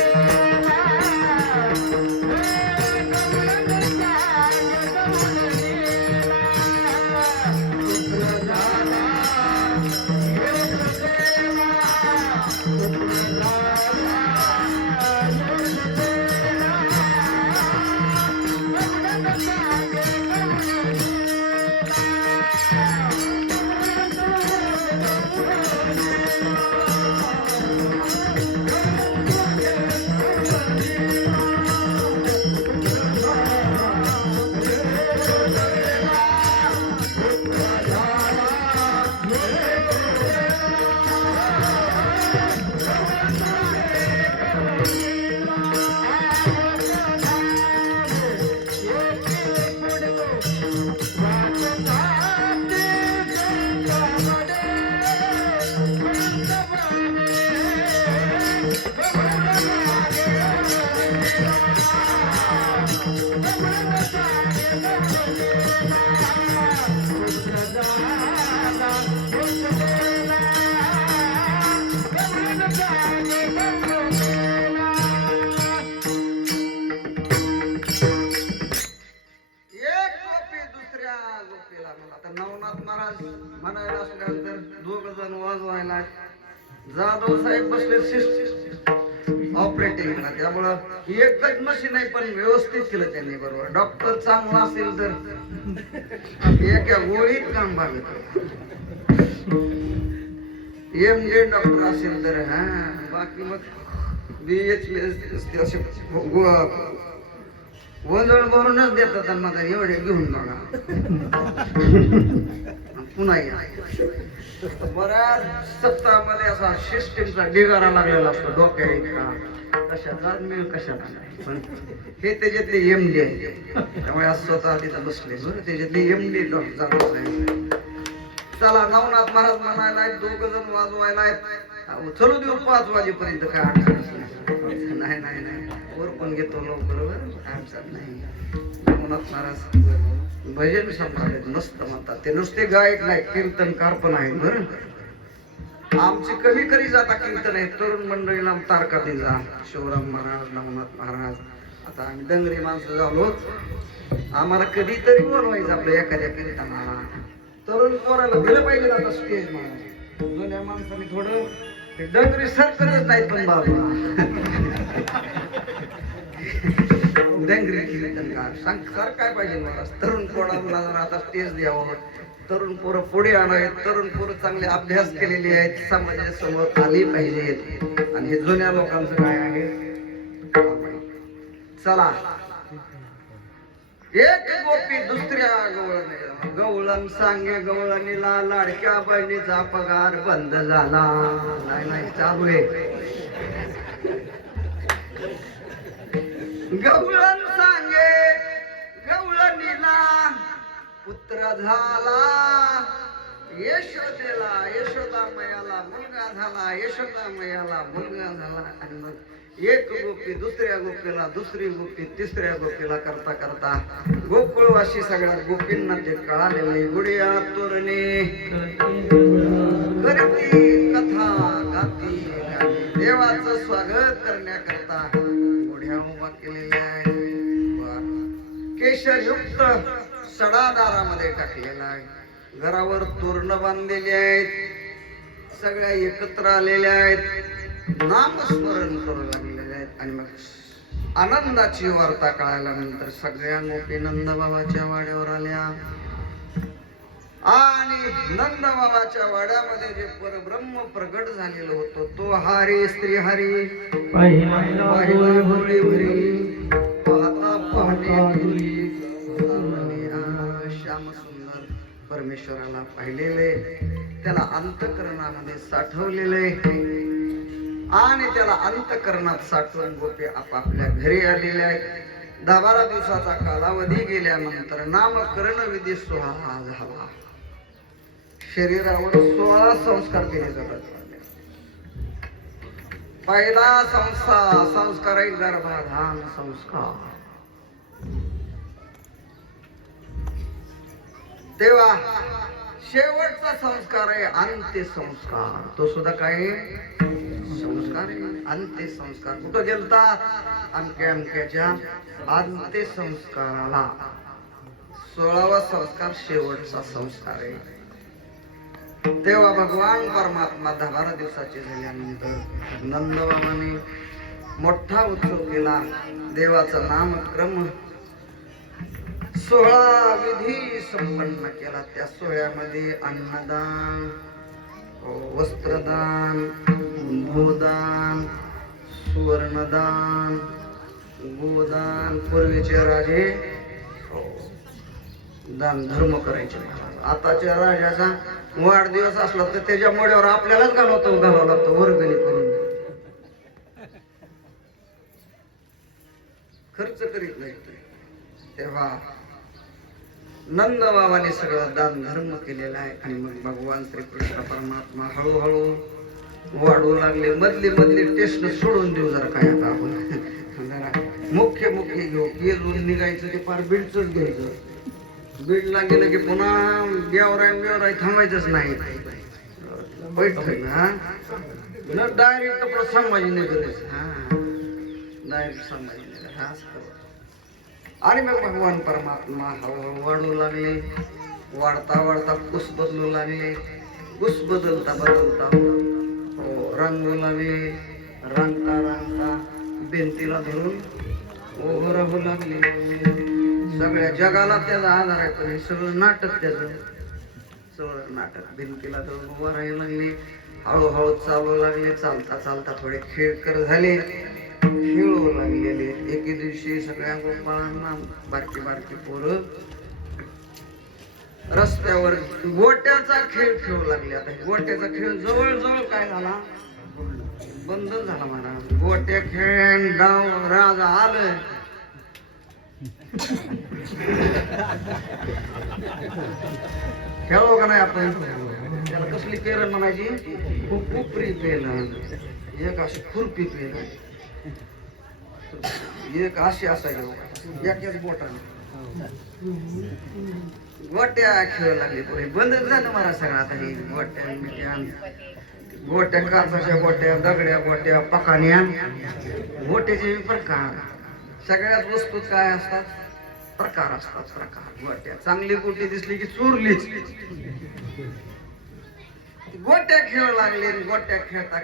म्हणायला असल्यानंतर दोघ जण वाजवायला जाधव साहेब बसले ऑपरेटिंगला. त्यामुळं एकच मशीन आहे पण व्यवस्थित केलं त्यांनी. बरोबर डॉक्टर चांगला असेल तर एका गोळीत काम भागत. एमजे डॉक्टर असेल तर हा बाकी मग BHS असे वंजळ भरूनच देतात त्यांना. एवढे घेऊन बघा पुन्हा या. बऱ्याच सप्ताहामध्ये असा सिस्टीमचा ढिगारा लागलेला असतो डोक्या इतका. कशाचा मिळ कशाला नाही, पण हे त्याच्यातले MD आहे. त्यामुळे आज स्वतः तिथं बसले बरं त्याच्यातले MD डॉक्टर. चला नवनाथ महाराज म्हणायला दोघ जण वाजवायला चलू देऊ 5 वाजेपर्यंत. काय अडचण नाही नाही नाही वर पण घेतो लवकर अडचण नाही. नवनाथ महाराज भजन सम्राट मस्त म्हणतात. ते नुसते गायक नाही कीर्तनकार पण आहेत बरं. आमची कमी करी जाता कीर्तन आहे. तरुण मंडळीला तारका दिला शिवराम महाराज नवनाथ महाराज. आता आम्ही डंगरी माणसं झालो. आम्हाला कधीतरी बोलवायचं आपल्या एखाद्या कीर्तनाला. तरुण पोराला दिलं पाहिजे आता स्टेज म्हणून. जुन्या माणसाने थोडं ते डंगरी सरकतच नाहीत पण बाजूला डंगरी कीर्तनकार सर काय पाहिजे मला. तरुण पोरांना जर आता स्टेज द्यावं. तरुण पोरं पुढे आणावेत. तरुण पोरं चांगले अभ्यास केलेले आहेत. समाजाच्या समोर आली पाहिजेत. आणि हे जुन्या लोकांचं काय आहे. चला एक गोपी दुसऱ्या गवळण. गवळण सांगे गवळणीला लाडक्या बहिणीचा पगार बंद झाला. नाही नाही चालू आहे. गवळण सांगे गवळणीला पुत्र झाला. यशोदेला यशोदामयाला मुलगा झाला. यशोदामयाला मुलगा झाला. आणि मग एक गोपी दुसऱ्या गोपीला दुसरी गोपी तिसऱ्या गोपीला करता करता गोकुळवासी सगळ्या गोपींना ते कळालेले. गुडिया तोरणे करती कथा गाती देवाचं स्वागत करण्याकरता गुढ्या उभा केलेल्या आहेत. केशरयुक्त सडा दारामध्ये टाकलेला आहे. घरावर तोरण बांधलेली आहेत. सगळ्या एकत्र आलेल्या आहेत. नामस्मरण करू लागलेले आहेत. आणि मग आनंदाची वार्ता कळाल्यानंतर सगळ्या गोपी नंदबाबाच्या वाड्यावर आल्या. आणि नंदबाबाच्या वाड्यामध्ये जे परब्रह्म प्रगट झालेलं होतं तो हरी श्री हरी श्याम सुंदर परमेश्वराला पाहिलेले. त्याला अंतःकरणामध्ये साठवलेले. आणि त्याला अंतःकरणात साठवून गोपी आपापल्या घरी आलेल्या आहेत. 10-12 दिवसाचा कालावधी गेल्यानंतर नामकरण विधी सोहळा झाला. शरीरावर 16 संस्कार केले जातात. पहिला संस्कार आहे गर्भाधान संस्कार. तेव्हा शेवटचा संस्कार आहे अंत्यसंस्कार. तो सुद्धा काय संस्कार आहे, अंत्यसंस्कार. कुठं गेलतात? अमक्याच्या अंत्यसंस्काराला. 16वा संस्कार शेवटचा संस्कार आहे. तेव्हा भगवान परमात्मा 10-12 दिवसाचे झाल्यानंतर नंदबाबाने मोठा उत्सव केला. देवाचं नामक्रम 16 विधी संपन्न केला. त्या सोहळ्यामध्ये अन्नदान, वस्त्रदान, भूदान, सुवर्णदान, गोदान. पूर्वीचे राजे दान धर्म करायचे. आताच्या राजाचा वाढदिवस असला तर त्याच्या मोड्यावर आपल्यालाच घालावं लागतं वर्गणी करून. खर्च करीत नाही. तेव्हा नंद बाबाने सगळं दान धर्म केलेला आहे. आणि मग भगवान श्रीकृष्ण परमात्मा हळूहळू वाढू लागले. मधली टेस्ट सोडून देऊ जरा काय आता आपण जरा मुख्य घेऊ. येऊन निघायचं ते फार बीडच घ्यायचं. बीडला गेलं की पुन्हा बेवराय थांबायचंच नाही. डायरेक्ट संभाजीनगर. डायरेक्ट संभाजीनगर. आणि मग भगवान परमात्मा हळूहळू वाढू लागले. वाढता कुस बदलू लागले. कुस बदलता रंगू लागले. रंगता भिंतीला धरून उभं राहू लागले. सगळ्या जगाला त्याचा आधार आहे. पण हे सगळं नाटक, त्याचं सगळं नाटक. भिंतीला धरून उभं राहायला लागले. हळूहळू चालू लागले. चालता थोडे खेळकर झाले. खेळू लागलेले. एके दिवशी सगळ्या गोपाळांना बारकी पोरं रस्त्यावर गोट्याचा खेळ खेळू लागले. आता गोट्याचा खेळ जवळ काय झाला, बंद झाला महाराज. गोट्या खेळ डाव राजा आलं. खेळलो का नाही आपण? त्याला कसली पेरण म्हणायची? खुपरी पेरण. एक अशी खुरपी पेरण. एक अशी असायची एकाच बोटाने. गोट्या खेळ लागले. पुढे बंद झालं मला सगळं. आता हे गोट्या काचाच्या गोट्या, दगड्या गोट्या, पकाण्या. गोट्याचे प्रकार. सगळ्यात वस्तू काय असतात? प्रकार असतात. प्रकार. गोट्या चांगली गोटी दिसली की चोरलीच. गोट्या खेळ लागले. गोट्या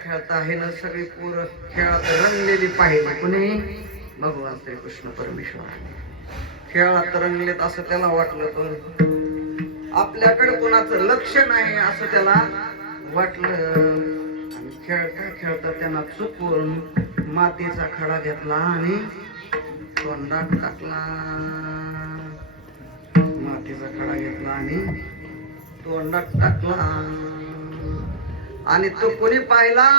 खेळता हे ना सगळी पोरं खेळात रंगलेली पाहिजे. कुणी? भगवान श्रीकृष्ण परमेश्वराने खेळात रंगलेत असं त्याला वाटलं. तर आपल्याकडे कोणाचं लक्ष नाही असं त्याला वाटलं. आणि खेळता त्यांना चुकून मातीचा खडा घेतला आणि तोंडात टाकला. मातीचा खडा घेतला आणि तोंडात टाकला. आणि तो कोणी पाहिला?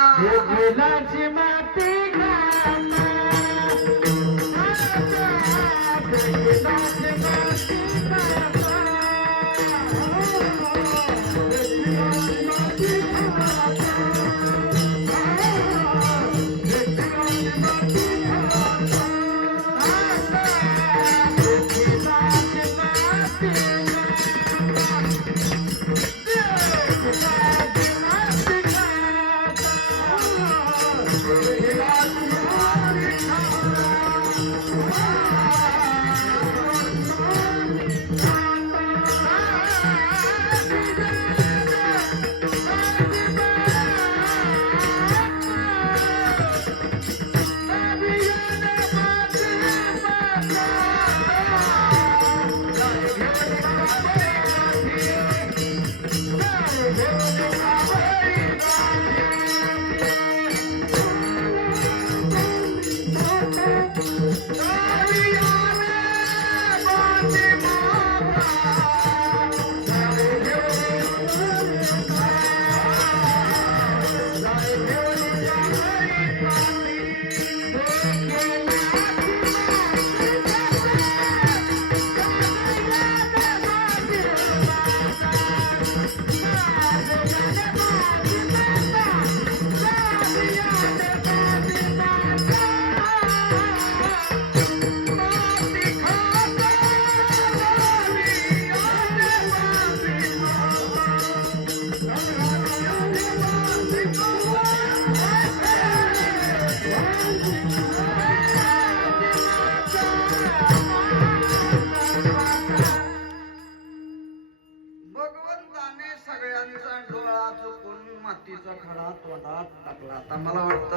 भगवंताने सगळ्यांचा डोळा चुकून मातीचा खडा तोंडात टाकला. आता मला वाटतं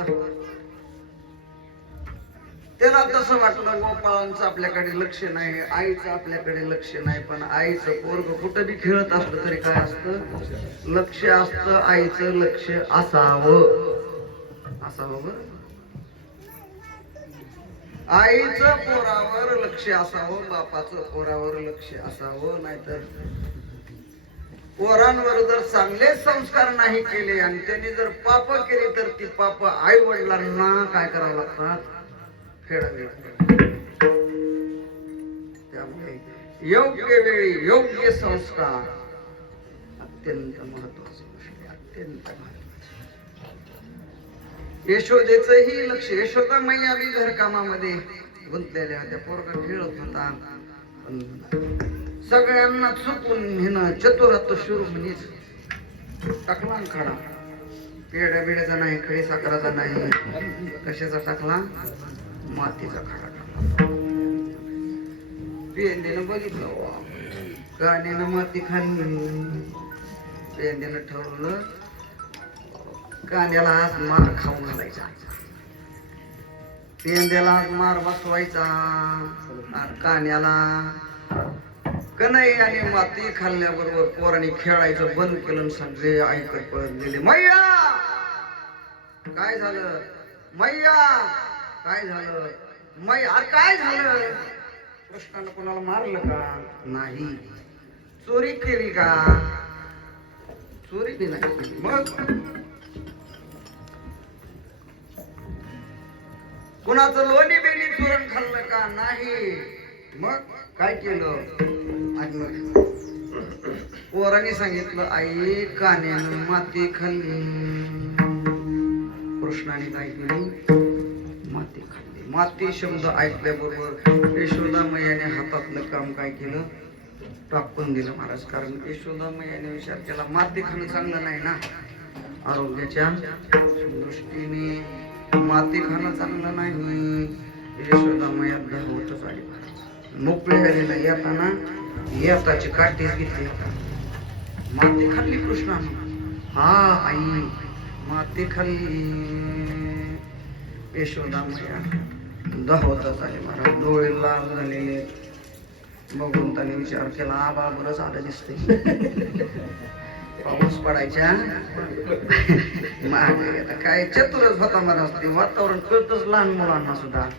त्याला तसं वाटलं गोपाळांचं आपल्याकडे लक्ष नाही, आईचं आपल्याकडे लक्ष नाही. पण आईचं पोरग कुठं बी खेळत असलं तरी काय असतं, लक्ष असतं. आईचं लक्ष असावं बरं. आईचं पोरावर लक्ष असावं, बापाचं पोरावर लक्ष असावं. नाहीतर पोरांवर जर चांगले संस्कार नाही केले आणि त्यांनी जर पाप केली तर ती पाप आई वडिलांना काय करावं लागतात, फेडावी लागतात. त्यामुळे योग्य वेळी योग्य संस्कार अत्यंत महत्वाची गोष्ट आहे, अत्यंत महत्वाची. यशोदेचंही लक्ष, यशोदा मैया बी घरकामामध्ये गुंतलेल्या होत्या. पोरगा खेळत होता पण सगळ्यांना चुकून हिनं चतुरात शिरोमणीच टाकला खडा. पेड्या बिड्याचा नाही, खडी साखराचा नाही, कशाचा टाकला, मातीचा खडा टाकला. पेंदीनं बघितलं, गाण्यानं माती खाल्ली. पेंदीनं ठरवलं कांद्याला आज मार खाऊ घालायचा, पेंद्याला आज मार बसवायचा आणि कांद्याला कन्हई आणि माती खाल्ल्याबरोबर पोरांनी खेळायचं बंद केलं. सगळे आईकडे पळत गेले. मैया काय झालं, मैया काय झालं, मैया काय झालं. कृष्णानं कोणाला मारलं का, नाही. चोरी केली का, चोरी बी नाही केली. मग कुणाचं लोणी बेली चोरण खाल्लं का, नाही. मग काय केलं, आणि मग पोरांनी सांगितलं आई कान्यानं माती खाल्ली. कृष्णाने काय केली, माती खाल्ली. माती शब्द ऐकल्याबरोबर यशोदा मैयाने हातातलं काम काय केलं, टाकून दिलं महाराज. कारण यशोदा मैयाने विचार केला माती खाणं चांगलं नाही ना, आरोग्याच्या दृष्टीने माती खाणं चांगलं नाही. यशोदा मैया धावतच आली. मोकळी झालेला येताना येताची काठीच घेतली, माती खाल्ली कृष्णानं. हा आई माती खाल्ली. यशोदा मैया धावतच आली महाराज. डोळे लाल झालेले बघून त्याने विचार केला, आबा बरंच आलं दिसते. पाऊस पडायच्या मागे काय चतुरच होता महाराज. ते वातावरण कळतच लहान मुलांना सुद्धा.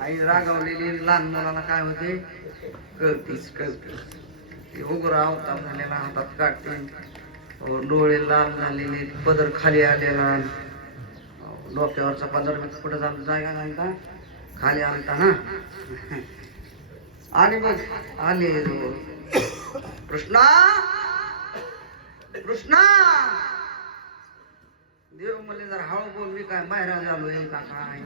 आई रागावलेली लहान मुलांना काय होते, कळतीच. ते उग्र अवतार झालेला, हातात काढते, डोळे लाल झालेले, पदर खाली आलेला, डोक्यावरचा पदर कुठं जाऊन जागा घालता, खाली आणता ना. आणि मग आले कृष्णा, कृष्णा. देव मला जरा हळू बोल, मी काय बाहेर झालोय का काय,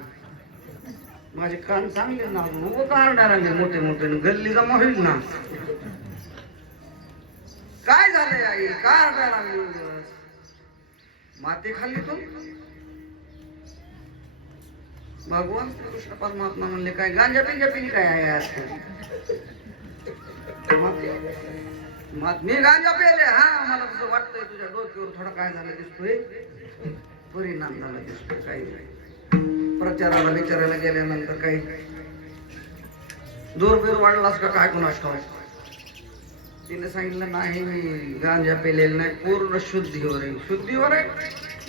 माझे कान चांगले ना, उभं काढणार आले मोठे मोठे, गल्ली जमा होईल ना. काय झालंय आई, काय लागली, माती खाल्ली तू. भगवान श्रीकृष्ण परमात्मा म्हणले काय गांजा पिंजा पिणी काय आहे आज, मी गांजा पेले. हा मला तसं वाटतंय तुझ्या डोक्यावर थोडा काय झालं दिसतोय, परिणाम झाला दिसतोय. काही प्रचाराला विचारायला गेल्यानंतर काही जोरबीर वाढलास का काय कोणास ठाऊक. तिने सांगितलं नाही मी गांजा पेलेलं नाही, पूर्ण शुद्धीवर आहे. शुद्धीवर आहे,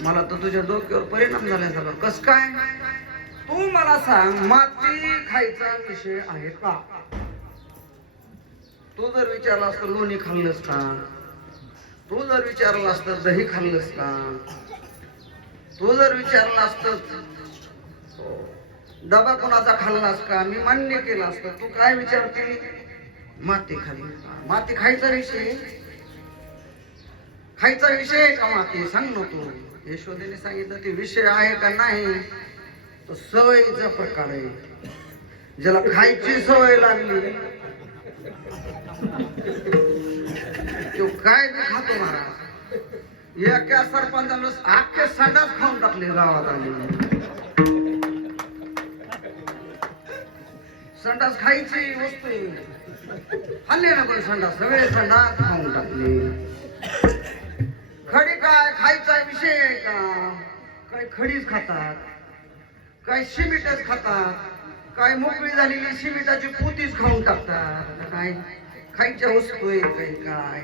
मला तर तुझ्या डोक्यावर परिणाम झाल्यासारखा. कस काय, तू मला सांग माती खायचा विषय आहे का. तू जर विचारला असतं लोणी खाल्लंस का, तू जर विचारलं असतं दही खाल्लंस का, तू जर विचारलं असतं डबा कोणाचा खाल्लास का, मी मान्य केलं असतं. तू काय विचारते, माती खाल्ली. माती खायचा विषय, खायचा विषय का माती, सांग ना तू. यशोदेने सांगितलं ते विषय आहे का नाही, तो सवयीचा प्रकार आहे. ज्याला खायची सवय लागली तो काय बी खातो महाराज. एका सरपंचानं अख्खे संडास खाऊन टाकले गावात आले. संडास खायची वस्तू खाल्ले ना, पण संडास सगळे संडास खाऊन टाकले. काय खडीच खातात, काय शिमिटच खातात, काय मोकळी झालेली शिमिटाची पोतीच खाऊन टाकतात. काय खायच्या वस्तू आहे काय?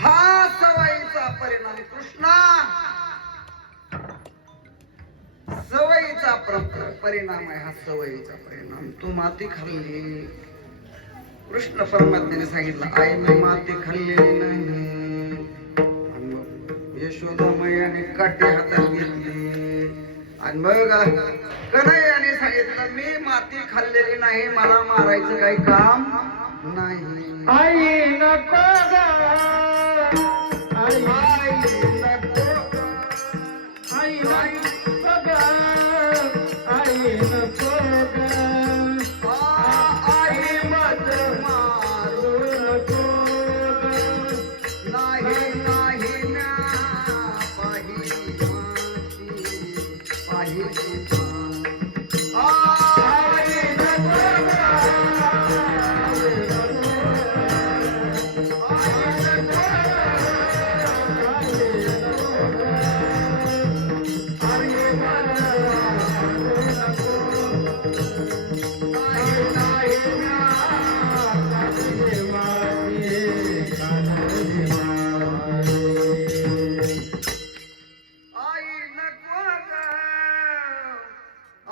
हा सवयीचा परिणाम कृष्णा, सवयीचा परिणाम आहे हा सवयीचा परिणाम. तू माती खाल्ली. कृष्ण परमात्म्याने सांगितलं आई मी माती खाल्लेली नाही. यशोदा मैयाने काठी हातात घेतली आणि मग कन्हैयाने सांगितलं मी माती खाल्लेली नाही, मला मारायचं काही काम नाही. आई नको ग, आई नको ग, आई नको ग, आई नको ग, आई मत मारू नको ग. नाही नाही ना पाहिली माती पाहिली आई नको ग, आई नको ग,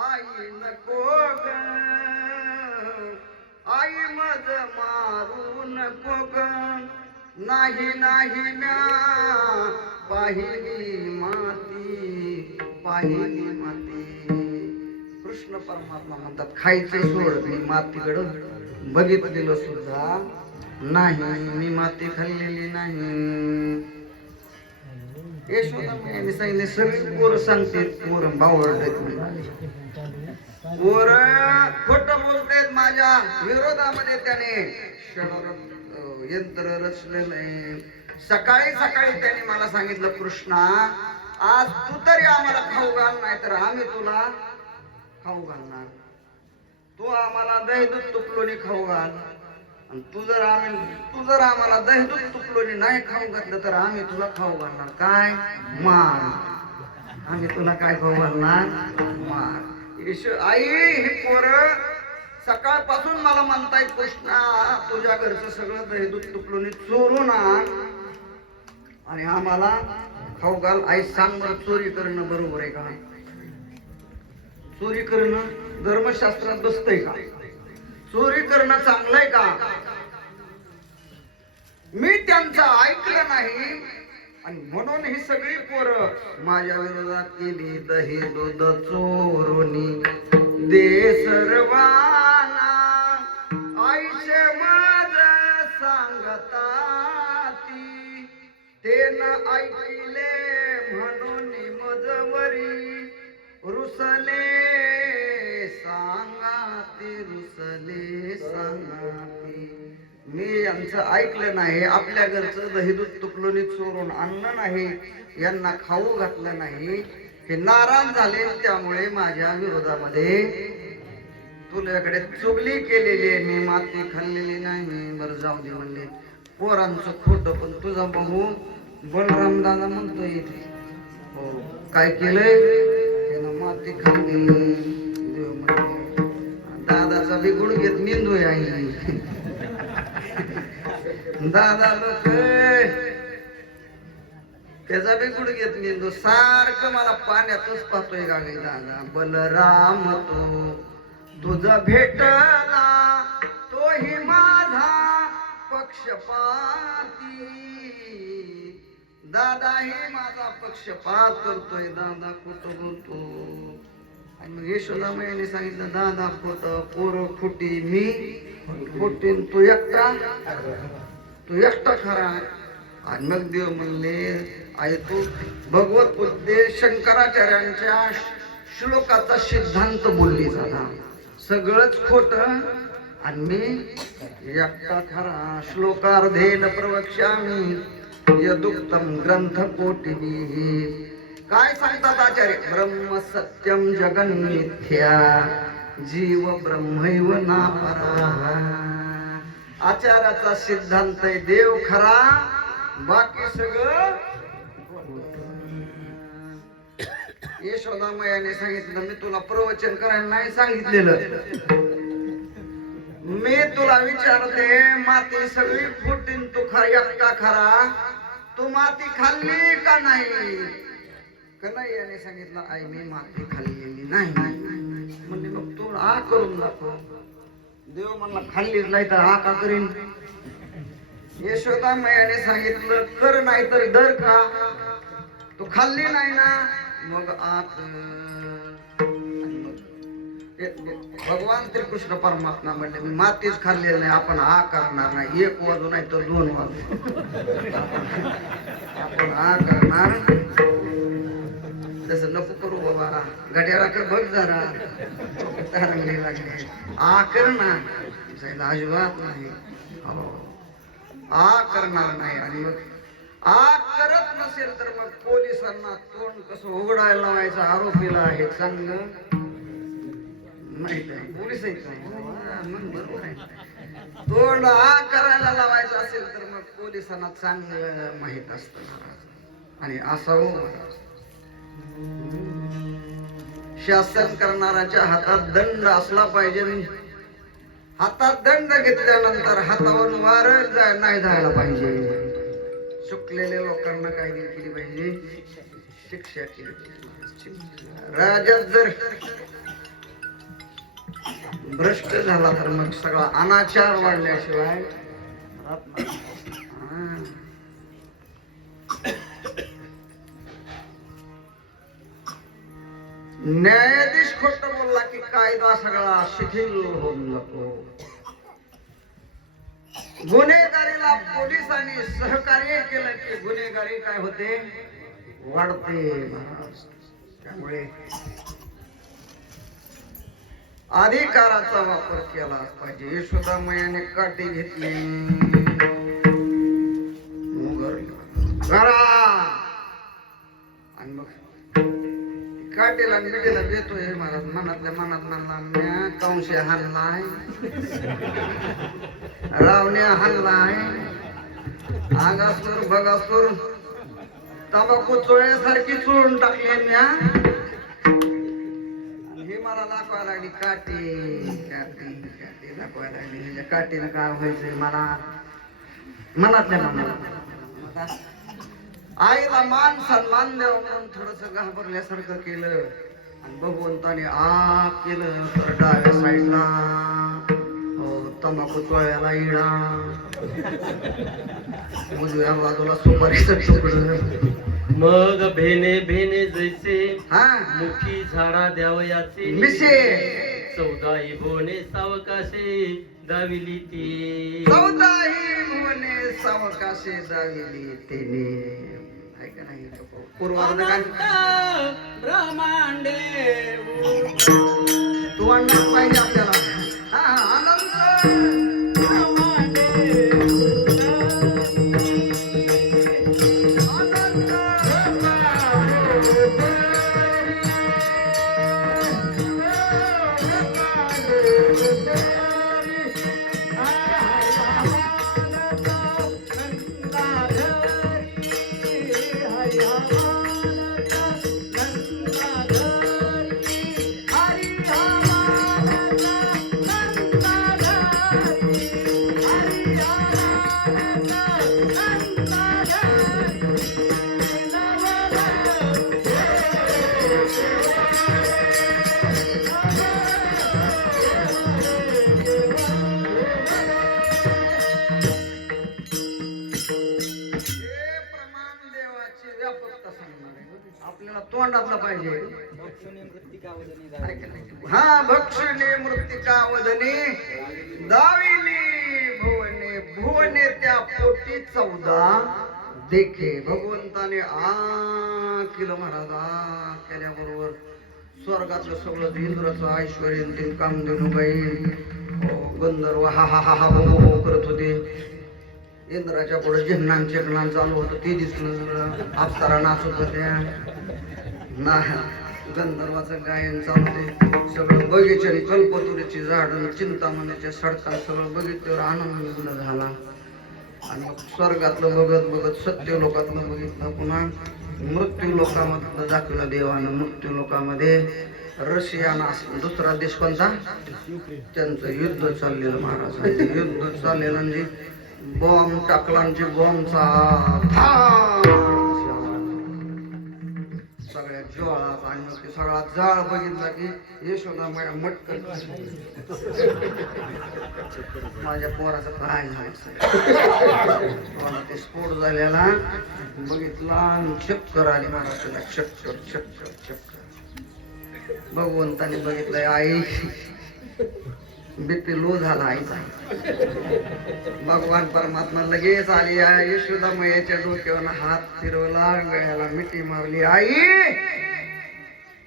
आई नको ग, आई मज मारू नको ग. नाही नाही म्या पाहिली माती पाहिली माती. कृष्ण परमात्मा म्हणतात खायचं सोड, मी मातीकडं बघितलेलं सुद्धा नाही, मी माती खाल्लेली नाही. यशोदा मैयाने सांगितले सगळी पोरं सांगते पोरं बावळतात, पोरं खोटं बोलतायत माझ्या विरोधामध्ये. त्याने यंत्र रचलेलं आहे. सकाळी सकाळी त्याने मला सांगितलं कृष्णा आज तू तरी आम्हाला खाऊ घाल, नाही तर आम्ही तुला खाऊ घालणार. तू आम्हाला दही दूध तुपलोनी खाऊ घाल, आणि तू जर आम्हाला दही दूध तुपलोनी नाही खाऊ घातलं तर आम्ही तुला खाऊ घालणार काय? मार. आम्ही तुला काय खाऊ घालणार? मार. आई ही पोरं सकाळपासून मला म्हणतायत कृष्णा तुझ्या घरचं सगळं दही दूध तुपलोनी चोरून आण आणि आम्हाला खाऊ घाल. आई सांग बरं चोरी करणं बरोबर आहे का? चोरी करणं धर्मशास्त्रात बसतंय का? चोरी करणं चांगलंय का? मी त्यांचं ऐकलं नाही आणि म्हणून ही सगळी पोरं माझ्या विरोधात केली. दही दूध चोरुनी दे सर्वांना आईचे माझ सांगता ती, ते न ऐकले म्हणून मजवरी रुसले सांगाती रुसले सांगाती. मी यांचं ऐकलं नाही, आपल्या घरचं दही दूध तुपलोनी चोरून आणलं नाही, यांना खाऊ घातलं नाही, हे नाराज झाले. त्यामुळे माझ्या विरोधामध्ये तुझ्याकडे चुगली केलेली आहे, मी माती खाल्लेली नाही. बरं जाऊ दे म्हणले पोरांचं खोटं, पण तुझा भाऊ बलराम दादा म्हणतोय इथे हो काय केलंय त्यानं माती खाल्ली. देव म्हणले दादाचा बी गुडघ्यात मेंदू आहे. दादा लोक त्याचा बी गुडघ्यात मेंदू सारखं मला पाण्यातच पाहतोय का गे दादा. बलराम तुझं भेटला तोही माझा पक्षपाती. दादा हे माझा पक्षपात करतोय, दादा खोटं बोलतो. आणि मग यशोदा मैयाने सांगितलं दादा खोटं, पोरं खोटी, मी खोटी, तू एकटा खरा. आणि मग देव म्हणले आई तू भगवत बुद्धे शंकराचार्यांच्या श्लोकाचा सिद्धांत बोलली जाता, सगळंच खोट आणि मी एकटा खरा. श्लोकार्धेन प्रवक्ष्यामि यदुक्तम ग्रंथ कोटिभिः. काय सांगतात आचार्य? ब्रह्म सत्यम जगन मिथ्या जीव ब्रह्मैव नापरा. आचार्याचा सिद्धांत आहे देव खरा, बाकी सगळं यशोदा मैयाने सांगितलं मी तुला प्रवचन करायला नाही सांगितलेलं. मी तुला विचारते माती सगळी फुटीन तू एकटा खरा तू माती खाल्ली का नाही? कन्हैयाने सांगितलं आई मी माती खाल्लेली नाही. म्हणजे मग तू आ करून दाखव. देव म्हणला खाल्लीच नाही तर आ का करीन? यशोदा मैयाने सांगितलं कर नाही तर दर का? तू खाल्ली नाही ना मग आत. भगवान श्रीकृष्ण परमात्मा म्हणले मी मातीच खाल्लेली नाही आपण आ करणार नाही. एक वाजू नाही तर 2 वाजू आपण आ करणार. तसं नको करू बाबा. घड्याळा बघ जरा तरंगली लागली. आ कर ना अजिबात नाही. आ करणार नाही. आणि मग आ करत नसेल तर मग पोलिसांना तोंड कसं उघडायला लावायचं आरोपीला आहे चांगलं माहित आहे. पोलीस मग बरोबर आहे. तोंड आ करायला लावायचं असेल तर मग पोलिसांना चांगलं माहित असतं. आणि असावं शासन करणाऱ्याच्या हातात दंड असला पाहिजे. हातात दंड घेतल्यानंतर हातावर वार नाही जायला पाहिजे. चुकलेल्या लोकांना काय केली पाहिजे? शिक्षा केली पाहिजे. राजा जर भ्रष्ट झाला तर मग सगळा अनाचार वाढल्याशिवाय न्यायाधीश खोट बोलला की कायदा सगळा शिथिल होऊन जातो. गुन्हेगारीला पोलिसांनी सहकार्य केलं की गुन्हेगारी काय होते? वाढते. त्यामुळे अधिकाराचा वापर केला पाहिजे. यशोदा मैयाने काठी घेतली आणि मग काटेला मिठीला देतोय महाराज. मनातल्या मनात म्हणला म्या कंश हाणलाय रावण्या हाणलाय आगासूर बगासूर तंबाखू चोळ्यासारखी चोळून टाकली म्या. हे मला दाखवायला लागली काठी काठी काठी दाखवायला लागली. म्हणजे काठीनं काय व्हायचंय मला मनातल्या मनात. आईला मान सन्मान द्यावं म्हणून थोडस घाबरल्यासारखं केलं. आणि भगवंताने आ केलं तर डाव्या साईडला तंबाखू चोळ्याला इडा उजव्या बाजूला सुपारीचं तुकडं. मग भेने भेने जैसे हा मुखी झाडा द्यावयाचे मिसे 14 भुवने सावकाशे दाविली ती. 14 भुवने सावकाशे दाविली तिने. ऐका नाही पूर्वार्ध काय ब्रह्मांडे तू आणणार पाहिजे आपल्याला. हा आनंद आपल्याला तोंडातलं पाहिजे. हा भक्षणे मृत्तिका वदने दाविली भुवने भुवने त्या पोटी 14 देखे. भगवंताने आ केलं महाराज. आ केल्याबरोबर स्वर्गातलं सगळं इंद्राचं ऐश्वर्य ते कामधेनुबाई गंधर्व हा हा हा हा हो करत होते. इंद्राच्या पुढे झेन्नान चेकणान चालू होतं ते दिसलं. अप्सरा नाचत होत्या ना गंधर्वाचं गायन चालू होते. सगळं बगीचे कल्पतुरीची झाडं चिंतामणीच्या सडका सगळं बगीच्यावर आनंद झाला. आणि मग स्वर्गातलं बघत बघत सत्य लोकातलं बघितलं, पुन्हा मृत्यू लोकामधलं दाखवलं देवानं. मृत्यू लोकामध्ये रशियाना दुसरा देश कोणता, त्यांचं युद्ध चाललेलं महाराज. युद्ध चाललेलं म्हणजे बॉम्ब टाकला, म्हणजे बॉम्बचा सगळ्या ज्वाळात. आणि मग ते सगळा जाळ बघितला की यशोदा माझ्या मटकन माझ्या पोराचं काय झालं, ते स्फोट झालेला बघितला, चक्कर आली महाराष्ट्राला, चक्कर चक्कर चक्कर. भगवंताने बघितलंय आई बीपी लो झाला आईचा. भगवान परमात्मा लगेच आली, यशोदा मैयाच्या डोक्यावर हात फिरवला, गळ्याला मिठी मारली आई.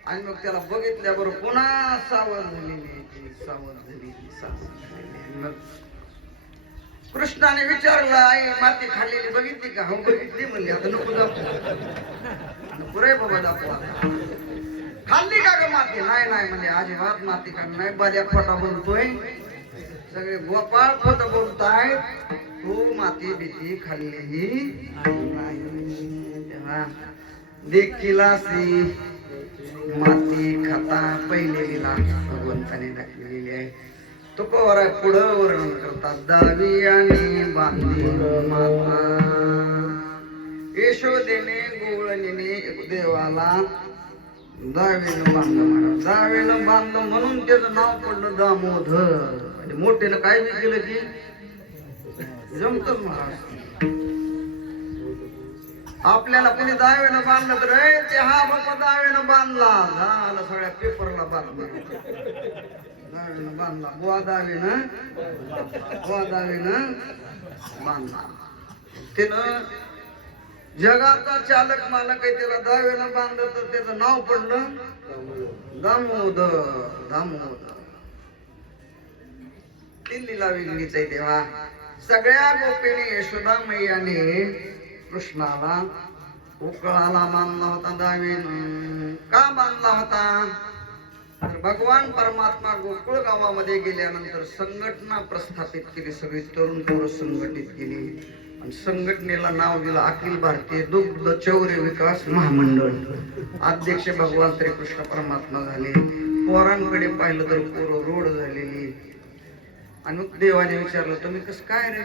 आणि मग त्याला बघितल्याबरोबर पुन्हा सावध झाली, सावध झाली. मग कृष्णाने विचारलं, आई माती खाल्लेली बघितली का? हो बघितली म्हणली. आता नको दाखव, पुरे बाबा दाखवा. खाल्ली का ग माती? नाही नाही म्हणजे अजिबात माती खाल्ली नाही. बऱ्या खोटा बोलतोय, सगळे गोपाळ खोट बोलताय, तू माती भीती खाल्लेली नाही. तेव्हा देखील माती खाता पहिलेला भगवंताने दाखवलेली आहे. तो पवार पुढं वर्णन करतात, दावी आणि बांधी माता यशोदेने गोवळणीने देवाला दावेनं बांधलं महाराज. दावेनं बांधलं म्हणून त्याचं नाव पडलं दामोदर. म्हणजे मोठ्यानं काय बी केलं की जमतच महाराज. आपल्याला कोणी दावेनं बांधलं तर ते हा बाबा दावेनं बांधला झालं, सगळ्या पेपरला बांधला. दावेनं बांधला, बुवा दावेनं बांधला. त्यानं जगाचा चालक मालक आहे, त्याला दावेनं बांधलं तर त्याचं नाव पडलं दामोदर. दामोदर दिल्लीला वेगळीच आहे. तेव्हा सगळ्या गोपीने यशोदा मैयाने कृष्णाला उकळाला बांधला होता. दावेनं का बांधला होता तर भगवान परमात्मा गोकुळ गावामध्ये गेल्यानंतर संघटना प्रस्थापित केली, सगळी तरुण पोरं संघटित केली आणि संघटनेला नाव दिलं अखिल भारतीय दुग्ध चौर्य विकास महामंडळ. अध्यक्ष भगवान श्रीकृष्ण परमात्मा झाले. पोरांकडे पाहिलं तर पोरं रोड झालेली. आणि मग देवाने विचारलं, तुम्ही कसं काय रे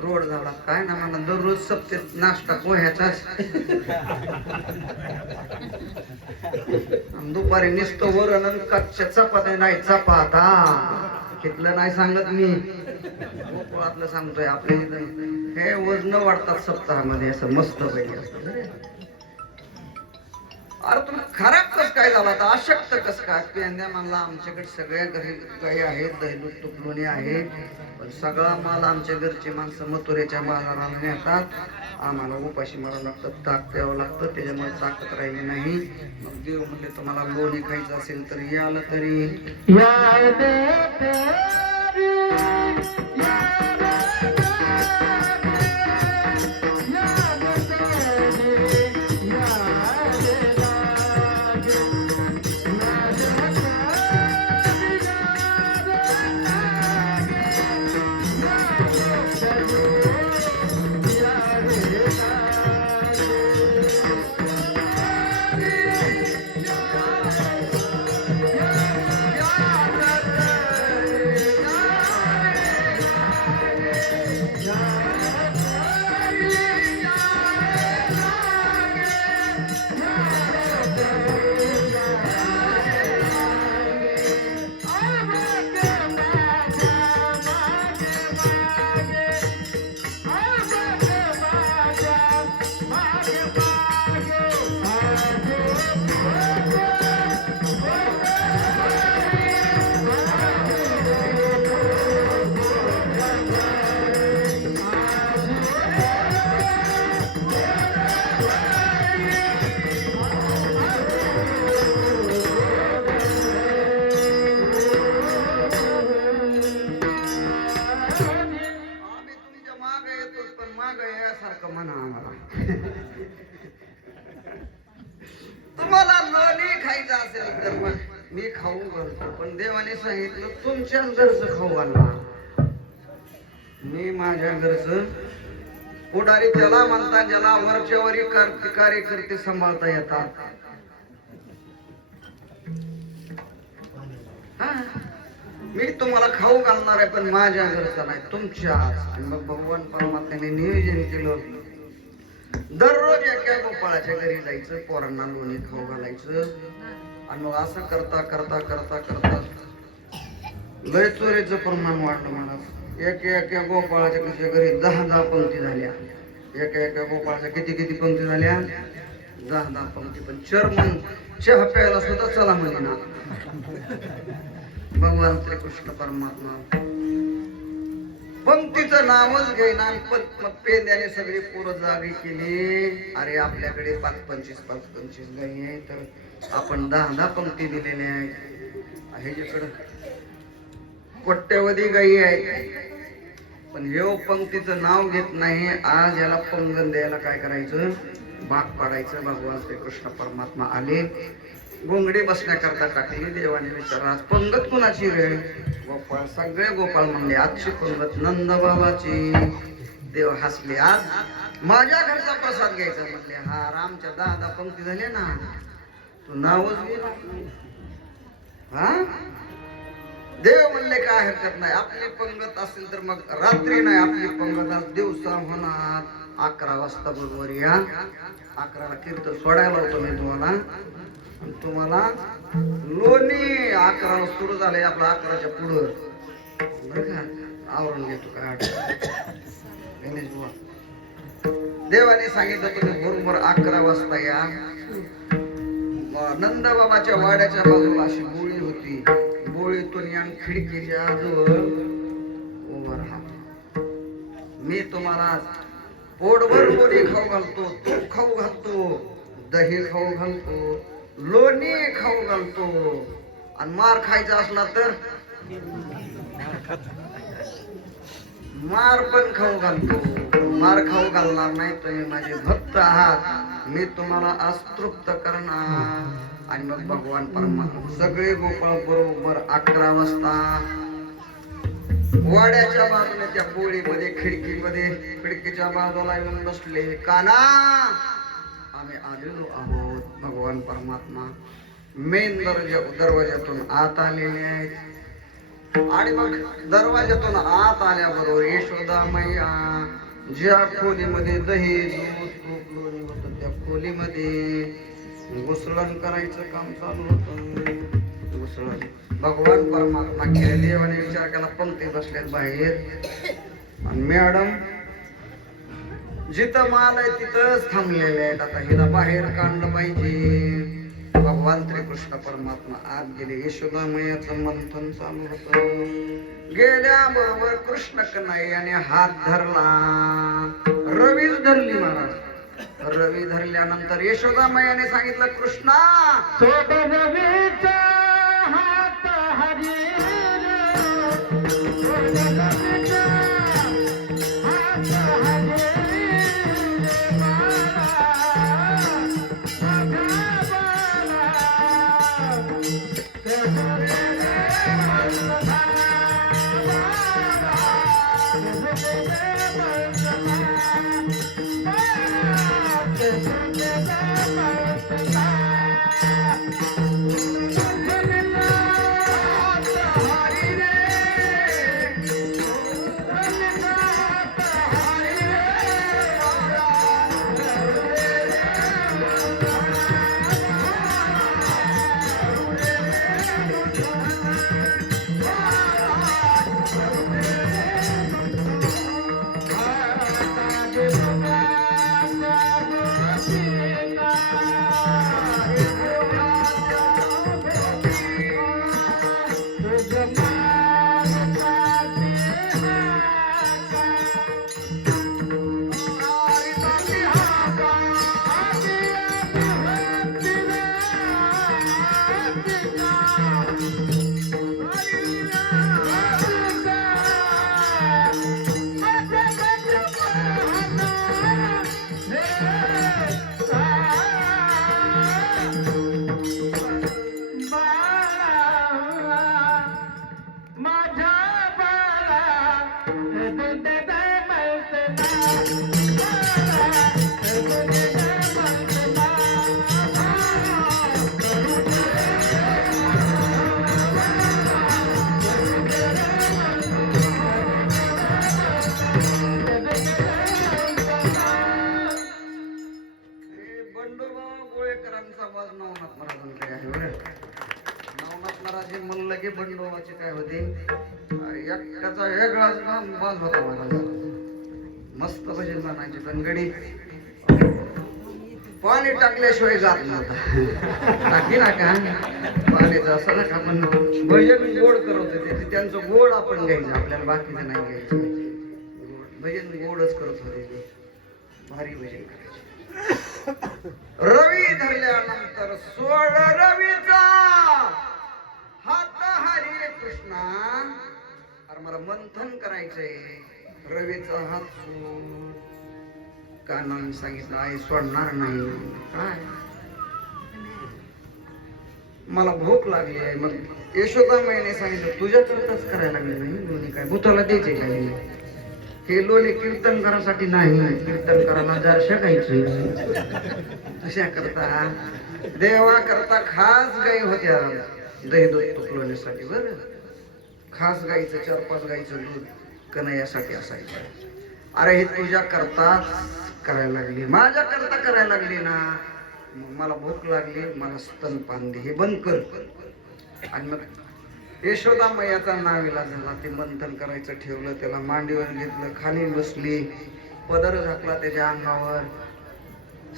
रोड झाला? काय ना म्हणा, दररोज सप्तेत नाश्ता पोह्याचाच, दुपारी नुसतं वरण कच्च्या चपात्या नाही चपाता. घेतलं नाही सांगत मी, गोकुळातलं सांगतोय. आपल्या इथं हे वजन वाढतात सप्ताहामध्ये असं मस्त पैकी असतं. अरे तुम्ही खराब कस काय झाला, तर अशक्त कस काय? पेंद्या म्हणला आमच्याकडे सगळ्या घरी गाई आहेत, दहीदूध तुपलोणी आहे, पण सगळा माल आमच्या घरची माणसं मथुरेच्या बाजाराला नेतात. आम्हाला उपाशी मारावं लागतं, ताक प्यावं लागतं, त्याच्यामुळे ताकद राहिली नाही. मग देव म्हणले तुम्हाला लोणी खायचं असेल तर हे आलं तरी तुम्हाला लोणी खायचं असेल तर मग मी खाऊ घालतो, पण देवाने सांगितलं तुमच्याच घरचं खाऊ घालणार. मी माझ्या घरचं पुढारी त्याला म्हणतात ज्याला वरच्या वरी कार्यकर्ते सांभाळता येतात. हा. मी तुम्हाला खाऊ घालणार आहे पण माझ्या घरचं नाही, तुमच्या. आणि मग भगवान परमात्म्याने नियोजन केलं, दररोज एका गोपाळाच्या घरी जायचं, पोरांना लोणी खाऊ घालायचं. आणि मग असं करता करता करता करता लय चोरीचं प्रमाण वाढलं. मला एका गोपाळाच्या घरी 10 पंक्ती झाल्या. एका गोपाळाच्या किती पंक्ती झाल्या? 10 पंक्ती. पण चर्मन चहा प्यायला सुद्धा चला म्हणे ना. भगवान श्रीकृष्ण परमात्मा पंक्तीचं नावच घेईना. मग पेंद्याने सगळी पोरं जागी केली. अरे आपल्याकडे 5-25 गाई आहे, तर आपण 10 पंक्ती दिलेल्या आहेत. ह्याच्याकडं कोट्यवधी गाई आहेत, पण हे पंक्तीचं नाव घेत नाही. आज याला पंगन द्यायला काय करायचं? भाग पाडायचं. भगवान श्रीकृष्ण परमात्मा आले, गोंगडी बसण्याकरता टाकली. देवाने विचारला आज पंगत कुणाची रे? गोपाळ. सगळे गोपाळ म्हणले आजची पंगत नंद बाबाची. देव हसले, आज माझ्या घरचा प्रसाद घ्यायचा म्हणले. हा रामच्या 10 पंक्ती झाल्या ना, तू नावच घे. हा देव म्हणले काय हरकत नाही, आपली पंगत असेल तर मग रात्री नाही, आपली पंगत आज दिवसा होणार. 11 वाजता बरोबर या. 11ला कीर्तन सोडायला होतो मी तुम्हाला. तुम्हाला लोणी 11ला सुरू झालंय आपलं. 11च्या पुढं बरं का आवरून घेतो काय गणेश बुवा. देवाने सांगितलं तुम्ही बरोबर 11 वाजता या. नंदबाबाच्या वाड्याच्या बाजूला अशी गोळी होती. गोळीतून या खिडकीच्या जवळ उभं राहा. मी तुम्हाला पोटभर लोणी खाऊ घालतो, तूप खाऊ घालतो, दही खाऊ घालतो, लोणी खाऊ घालतो. आणि मार खायचा असला तर मार पण खाऊ घालतो. मार खाऊ घालणार नाही, तुम्ही माझे भक्त आहात. मी तुम्हाला अस्तृप्त करणार. आणि मग भगवान परमात्मा सगळे गोपाळ बरोबर 11 वाजता वाड्याच्या बाजूने त्या पोळीमध्ये खिडकीच्या बाजूला येऊन बसले. काना आम्ही आलेलो आहोत. भगवान परमात्मा मेन दरवाज्यातून आत आलेले आहेत. आणि मग दरवाज्यातून आत आल्याबरोबर यशोदा मैया ज्या खोलीमध्ये दही दूध तूप लोणी होतं त्या खोलीमध्ये घुसळण करायचं काम चालू होतं. घुसळण भगवान परमात्मा केले. देवाने विचार केला, पंक्ती बसल्यात बाहेर. आणि मॅडम जिथं माल आहे तिथंच थांबलेले आहेत. आता हिला बाहेर काढलं पाहिजे. भगवान श्रीकृष्ण परमात्मा आत गेले. यशोदा मैयाचं मंथन चालू होतं. गेल्याबरोबर कृष्ण कन्हैयाने हात धरला. रवीच धरली महाराज. रवी धरल्यानंतर यशोदा मैयाने सांगितलं, कृष्णा सोड रवीचा हात हरी रे, सोड रवीचा हात हरी रे बाळा, माझा बाळा, ते सोडे रे बाळा, ते सोडे रे बाळा. लगे बंडोबाचे काय होते एकट्याचा वेगळाच बाज होता महाराज. मस्त भजन म्हणायचे पण गडी पाणी टाकल्याशिवाय जात नव्हता. टाकी ना का पाण्याचं असं ना का पण भजन गोड करत होते त्यांचं गोड आपण घ्यायचं आपल्याला बाकीचं नाही घ्यायचं. भजन गोडच करत होते ते भारी भजन करायचे. रवी धरल्यानंतर सोड रवीचा हात हरी कृष्णा. अरे मला मंथन करायचंय रवीचा हात सोड. कानाने सांगितलं आई सोडणार नाही. काय मला भूक लागली आहे. मग यशोदा माईने सांगितलं तुझ्याकरताच करायला लागले नाही दोन्ही काय भूताला द्यायचे काय. हे लोले कीर्तन करासाठी नाही कीर्तन करायला जर शिकायचं. तशा करता देवा करता खास गाई होत्या दही दूध तुकलोण्यासाठी. बर खास गाईचं 4-5 गाईचं दूध कन्हैयासाठी असायचं. अरे हे तुझ्या करताच करायला लागली माझ्या करता करायला लागली ना. मग मला भूक लागली मला स्तनपान दे हे बंद कर. आणि मग यशोदा मैयाचा नावीला झाला. ते मंथन करायचं ठेवलं त्याला मांडीवर घेतलं खाली बसली पदर झाकला त्याच्या अंगावर.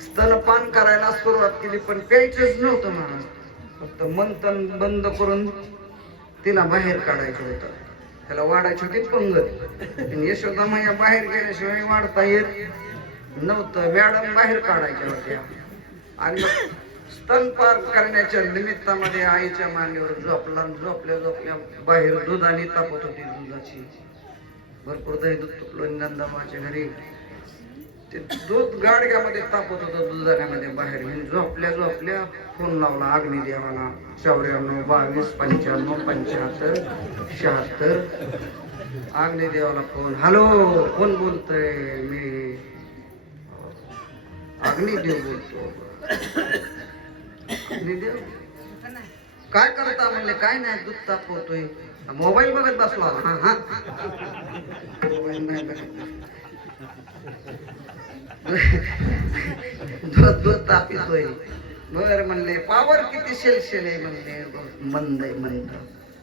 स्तनपान करायला सुरुवात केली पण प्यायचंच नव्हतं मला. फक्त मंथन बंद करून तिला बाहेर काढायचं होतं. त्याला वाढायची होती पंगत. यशोदा मैया बाहेर गेल्याशिवाय वाढता येत नव्हतं. मॅडम बाहेर काढायच्या होत्या. आणि स्तनपान करण्याच्या निमित्तामध्ये आईच्या मांडीवर झोपल्या बाहेर दुधाने तापत होती दुधाची. भरपूर दही दूध तुकलं नंदाबाच्या घरी. ते दूध गाडग्यामध्ये तापत होतं दुधाण्यामध्ये बाहेर घेऊन झोपल्या फोन लावला अग्निदेवाला. 94 22 95 75 76. अग्निदेवाला फोन. हॅलो कोण बोलतोय. मी अग्निदेव बोलतो. अग्निदेव काय करता म्हणले. काय नाही दूध तापवतोय. मोबाईल बघत बसला. हा हा मोबाईल नाही बघत. दूध तापितोय. बर म्हणले पावर किती शेल आहे म्हणले. मंद आहे मंद.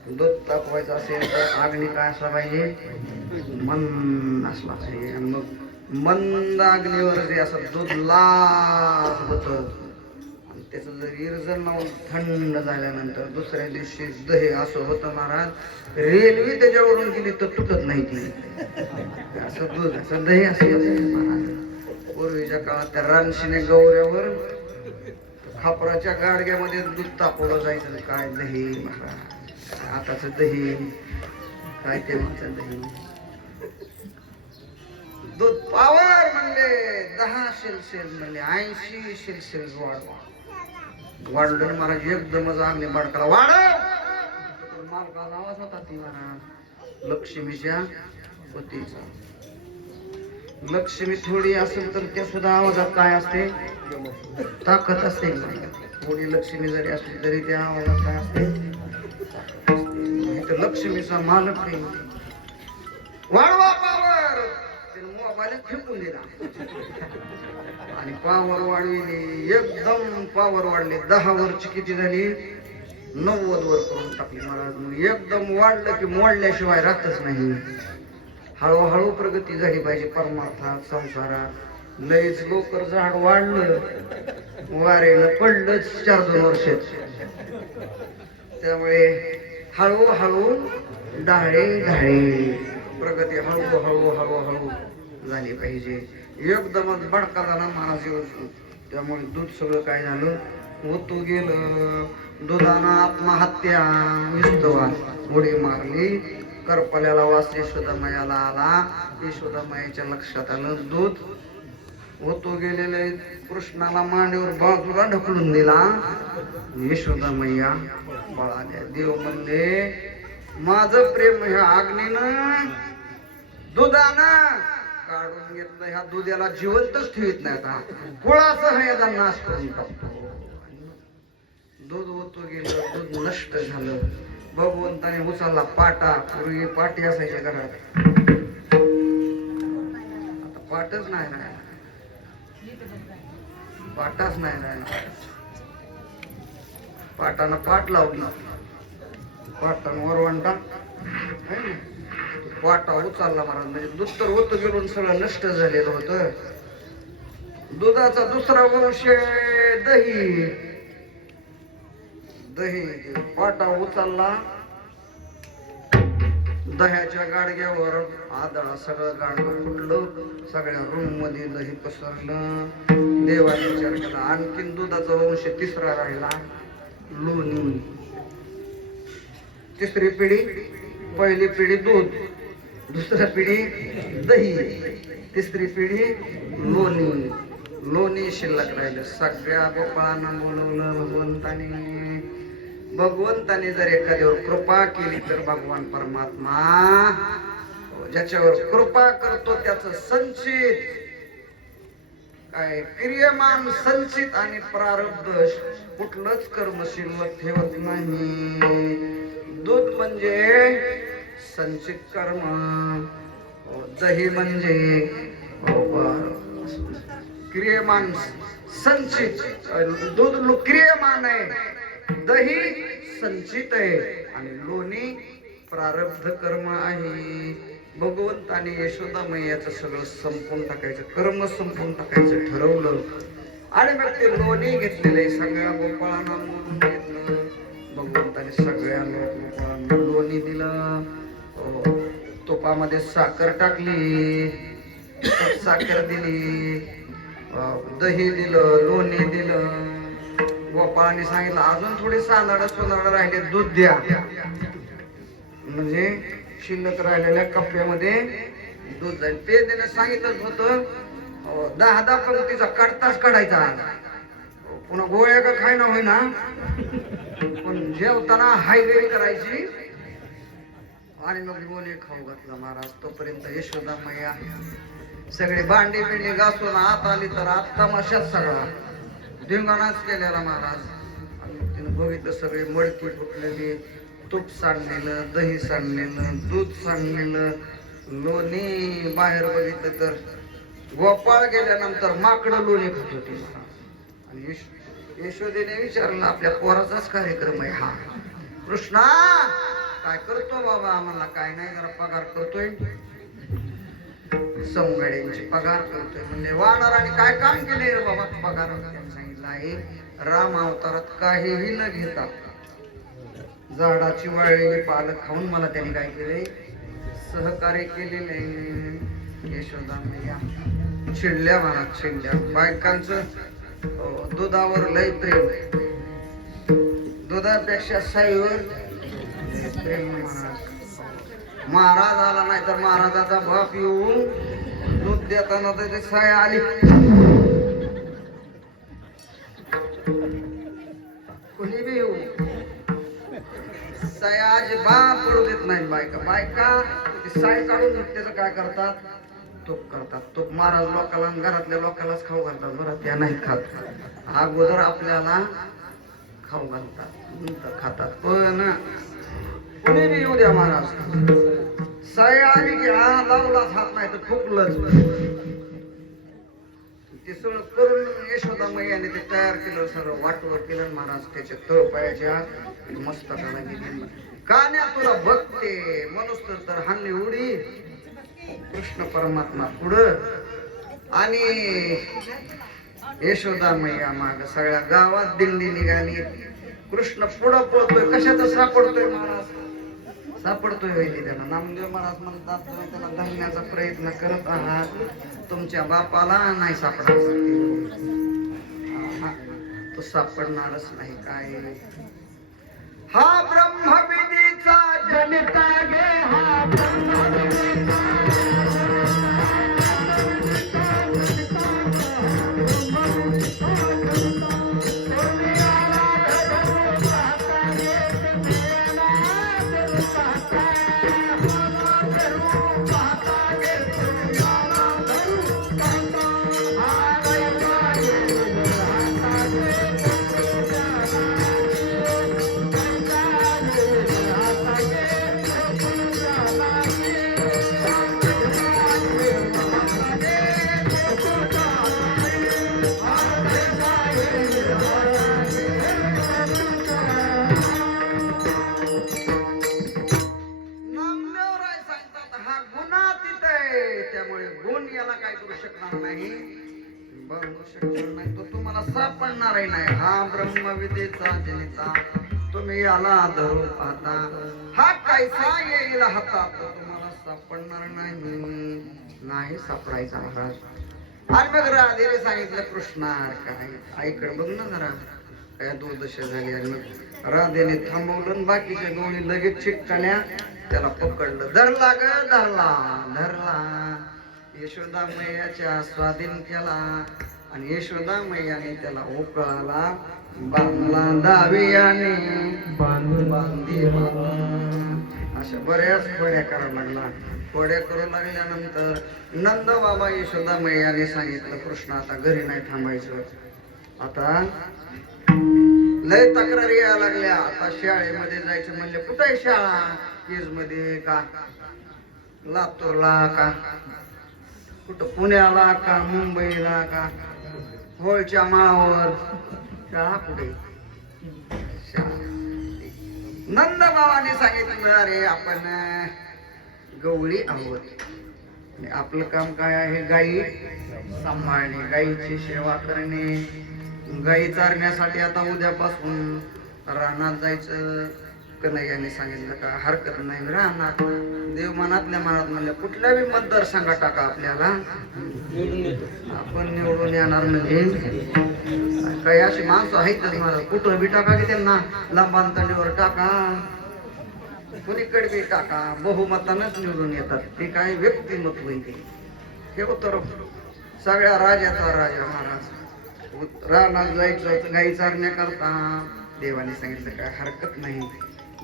दूध तापवायचं असेल तर अग्नी काय असला पाहिजे मंद असला पाहिजे. आणि मग मंद अग्नीवर जे असं दूध लाल होत त्याचं जर इरजण लावून थंड झाल्यानंतर दुसऱ्या दिवशी दही असं होतं महाराज. रेल्वे त्याच्यावरून गेली तर तुटत नाही ती. असं दूध असं दही असं महाराज. पूर्वीच्या काळात त्या रानशिने गौऱ्यावर खापराच्या गाडग्यामध्ये दूध तापवलं जायचं. काय दही महाराज. आताच दही काय ते म्हणतात दही. दूध पावर म्हणले 10 शेल म्हणले 80 शेल वाढलं महाराज. एकदमच आगले बाडकाला वाढव. मालकाचा आवाज होता ती महाराज लक्ष्मीच्या पतीचा. लक्ष्मी थोडी असेल तर त्या सुद्धा आवाजात काय असते ताकद असते. थोडी लक्ष्मी जरी असली तरी त्या आवाजात काय असते. लक्ष्मीचा मालक नाही. वाढवा पावर. मोबाईल फेकून दिला आणि पावर वाढविली. एकदम पावर वाढली. 10 वरची किती झाली 90 वर करून टाकली महाराज. एकदम वाढलं की मोडल्याशिवाय राहतच नाही. हळूहळू प्रगती झाली पाहिजे परमार्थात संसारात. लयच लवकर झाड वाढलं वारेनं पडलंच 4-2 वर्षात. त्यामुळे हळूहळू डाळे प्रगती हळूहळू झाली पाहिजे. एकदमच भडका झाला महाराज. त्यामुळे दूध सगळं काय झालं ओतू गेलं. दुधानं आत्महत्या विस्तवात उडी मारली. करपल्याला वास यशोदामायाला आला. यशोदामायाच्या लक्षात आलं दूध ओतू गेलेले कृष्णाला मांडीवर बाजूला ढकलून दिला. यशोदामय्या पळाल्या. देव म्हणले माझं प्रेम ह्या अग्नीनं दुधानं काढून घेतलं. ह्या दुधाला जिवंतच ठेवत नाही. आता कुळासह याचा नाश करून टाकतो. दूध ओतू गेलं. दूध नष्ट झालं. भगवंताने उचलला पाटा. पूर्वी पाटी असायच्या घरात. आता पाटच नाही राहिला. पाटाच नाही राहिला. पाटानं पाट लावली. वाटांवर वाटा वाटा उचलला महाराज म्हणजे दूध तर होत गेलो सगळं नष्ट झालेलं होतं. दुधाचा दुसरा वंश दही. दही वाटा उचलला, दह्याच्या गाडग्यावर आदळा सगळं गाडगं फुटलं, सगळ्या रूम मध्ये दही पसरलं. देवाने विचार केला आणखीन दुधाचा वंश तिसरा राहिला लोणी. तिसरी पिढी, पहिली पिढी दूध, दुसरी पिढी दही, तिसरी पिढी लोणी. लोणी शिल्लक राहिलं. सगळ्या गोपाळांना बोलवलं भगवंताने जर एखाद्यावर कृपा केली तर भगवान परमात्मा ज्याच्यावर कृपा करतो त्याचं संचित काय क्रियमान संचित आणि प्रारब्ध कुठलंच कर्म शिल्लक ठेवत नाही. दूध म्हणजे संचित कर्म, दही म्हणजे क्रियमान संचित. दूध क्रियमान आहे, दही संचित आहे आणि लोणी प्रारब्ध कर्म आहे. भगवंताने यशोदा मैयाचं सगळं संपून टाकायचं, कर्म संपून टाकायचं ठरवलं आणि मग ते लोणी घेतलेले सगळ्या गोपाळांना बोलून घेतलं. भगवंताने सगळ्या गोपाळांना लोणी दिलं. तुपामध्ये साखर टाकली, साखर दिली, दही दिलं, लोणी दिलं. गोपाळांनी सांगितलं अजून थोडी सांदड सोनाड राहिले दूध द्या. म्हणजे शिल्लक राहिलेल्या कप्प्यामध्ये दूध जाईल. ते देणं सांगितलंच होतं. 10 पंक्तीचा काढताच काढायचा, पुन्हा गोळ्या का खायना होईना पण जेवताना हायवे करायची आणि मग लोणी खाऊ घातला महाराज. तोपर्यंत यशोदा मैया सगळे भांडी बिंडी घासून आत आली तर आत तमाशात सगळा धिंगाणाच केलेला महाराज. आणि तिने बघितलं सगळे मडकी फुटलेली, तूप सांडलेलं, दही सांडलेलं, दूध सांडलेलं, लोणी. बाहेर बघितलं तर गोपाळ गेल्यानंतर माकडं लोणी खात होती. आणि यशोदेने विचारलं आपल्या पोराचाच कार्यक्रम आहे हा. कृष्णा काय करतो बाबा? आम्हाला काय नाही, जरा पगार करतोय, समगड्यांची पगार करतोय. म्हणजे वानराने काय काम केले रे बाबा पगार? सांगितलं आहे राम अवतारात काहीही न घेता झाडाची वाळलेली पालक खाऊन मला त्यांनी काय केले? सहकार्य केलेले. यशोदा मैया चिडल्या म्हणा, चिडल्या. बायकांचं दुधावर लय प्रेम, दुधापेक्षा साईवर प्रेम. महाराज आला नाही तर महाराजाचा बाप येऊन दूध देताना त्याची साय आली, कोणी बी येऊ साय अजिबात पडू देत नाही. बायका साय काढून त्याचं काय करतात? तूप करतात. तूप महाराज लोकांना घरातल्या लोकांनाच खाऊ घालतात, बरं त्या नाही खात. अगोदर आपल्याला खाऊ घालतात, नंतर खातात. पण कोणी बी येऊ द्या महाराज, साय आली की हा लावलाच हात नाही तर फुकलंच. ते सगळं करून यशोदा मैयाने ते तयार केलं, सगळं वाटवर केलं. महाराज त्याच्या तळपायाच्या मस्तकाला गेली. कान्या तुला बघते मनुष्य तर हानली उडी. कृष्ण परमात्मा पुढं आणि यशोदा मैया माग. सगळ्या गावात दिंडी निघाली. कृष्ण पुढं पळतोय. कशाचा सापडतोय महाराज? सापडतोय वैदी त्याला. नामदेव महाराज म्हणतात त्याला धरण्याचा प्रयत्न करत आहात, तुमच्या बापाला नाही सापडणार, तो सापडणारच नाही. काय हा ब्रह्मविधीचा जनिता गे, हा ब्रह्मविधीचा बघू शकणार नाही तो तुम्हाला सापडणारही नाही. हा ब्रह्मविदेचा जनिता तुम्ही याला धरू पाहता. हा कैसा येईल हातात तो तुम्हाला सापडणार नाही सापडायचा महाराज. आणि मग राधेने सांगितलं कृष्णा काय आईकडे बघ ना जरा काय दुर्दशा झाली. आणि मग राधेने थांबवलं आणि बाकीच्या दोन्ही लगेच चिटकण्या त्याला पकडलं. धरला ग धरला यशोदा मैयाच्या स्वाधीन केला. आणि यशोदा मैयाने त्याला ओकळाला बांधला दावियाने बांधी अशा बऱ्याच खोड्या करायला लागला. खोड्या करू लागल्यानंतर नंद बाबा यशोदा मैयाने सांगितलं कृष्ण आता घरी नाही थांबायचं. आता लय तक्रारी यायला लागल्या. आता शाळेमध्ये जायचं म्हणले कुठे आहे शाळा? केज मध्ये का लातूरला का कुठं पुण्याला का मुंबईला का होळच्या माळावर शाळा कुठे? नंद बाबाने सांगितलं अरे आपण गवळी आहोत आणि आपलं काम काय आहे? गायी सांभाळणे, गायीची सेवा करणे, गायी चारण्यासाठी आता उद्यापासून रानात जायचं. कन्हैयाने सांगितलं का हरकत नाही रानात. देव मनातल्या मनात म्हणलं कुठल्या बी मतदारसंघात टाका आपल्याला आपण निवडून येणार. म्हणजे काही अशी माणसं आहेतच महाराज कुठं बी टाका की त्यांना लंबांतडीवर टाका कुणीकडे बी टाका बहुमतानच निवडून येतात. ते काय व्यक्तिमत्व हे उत्तर सगळ्या राजाचा राजा महाराज. रानात जायचं गाई चारण्याकरता देवाने सांगितलं काय हरकत नाही.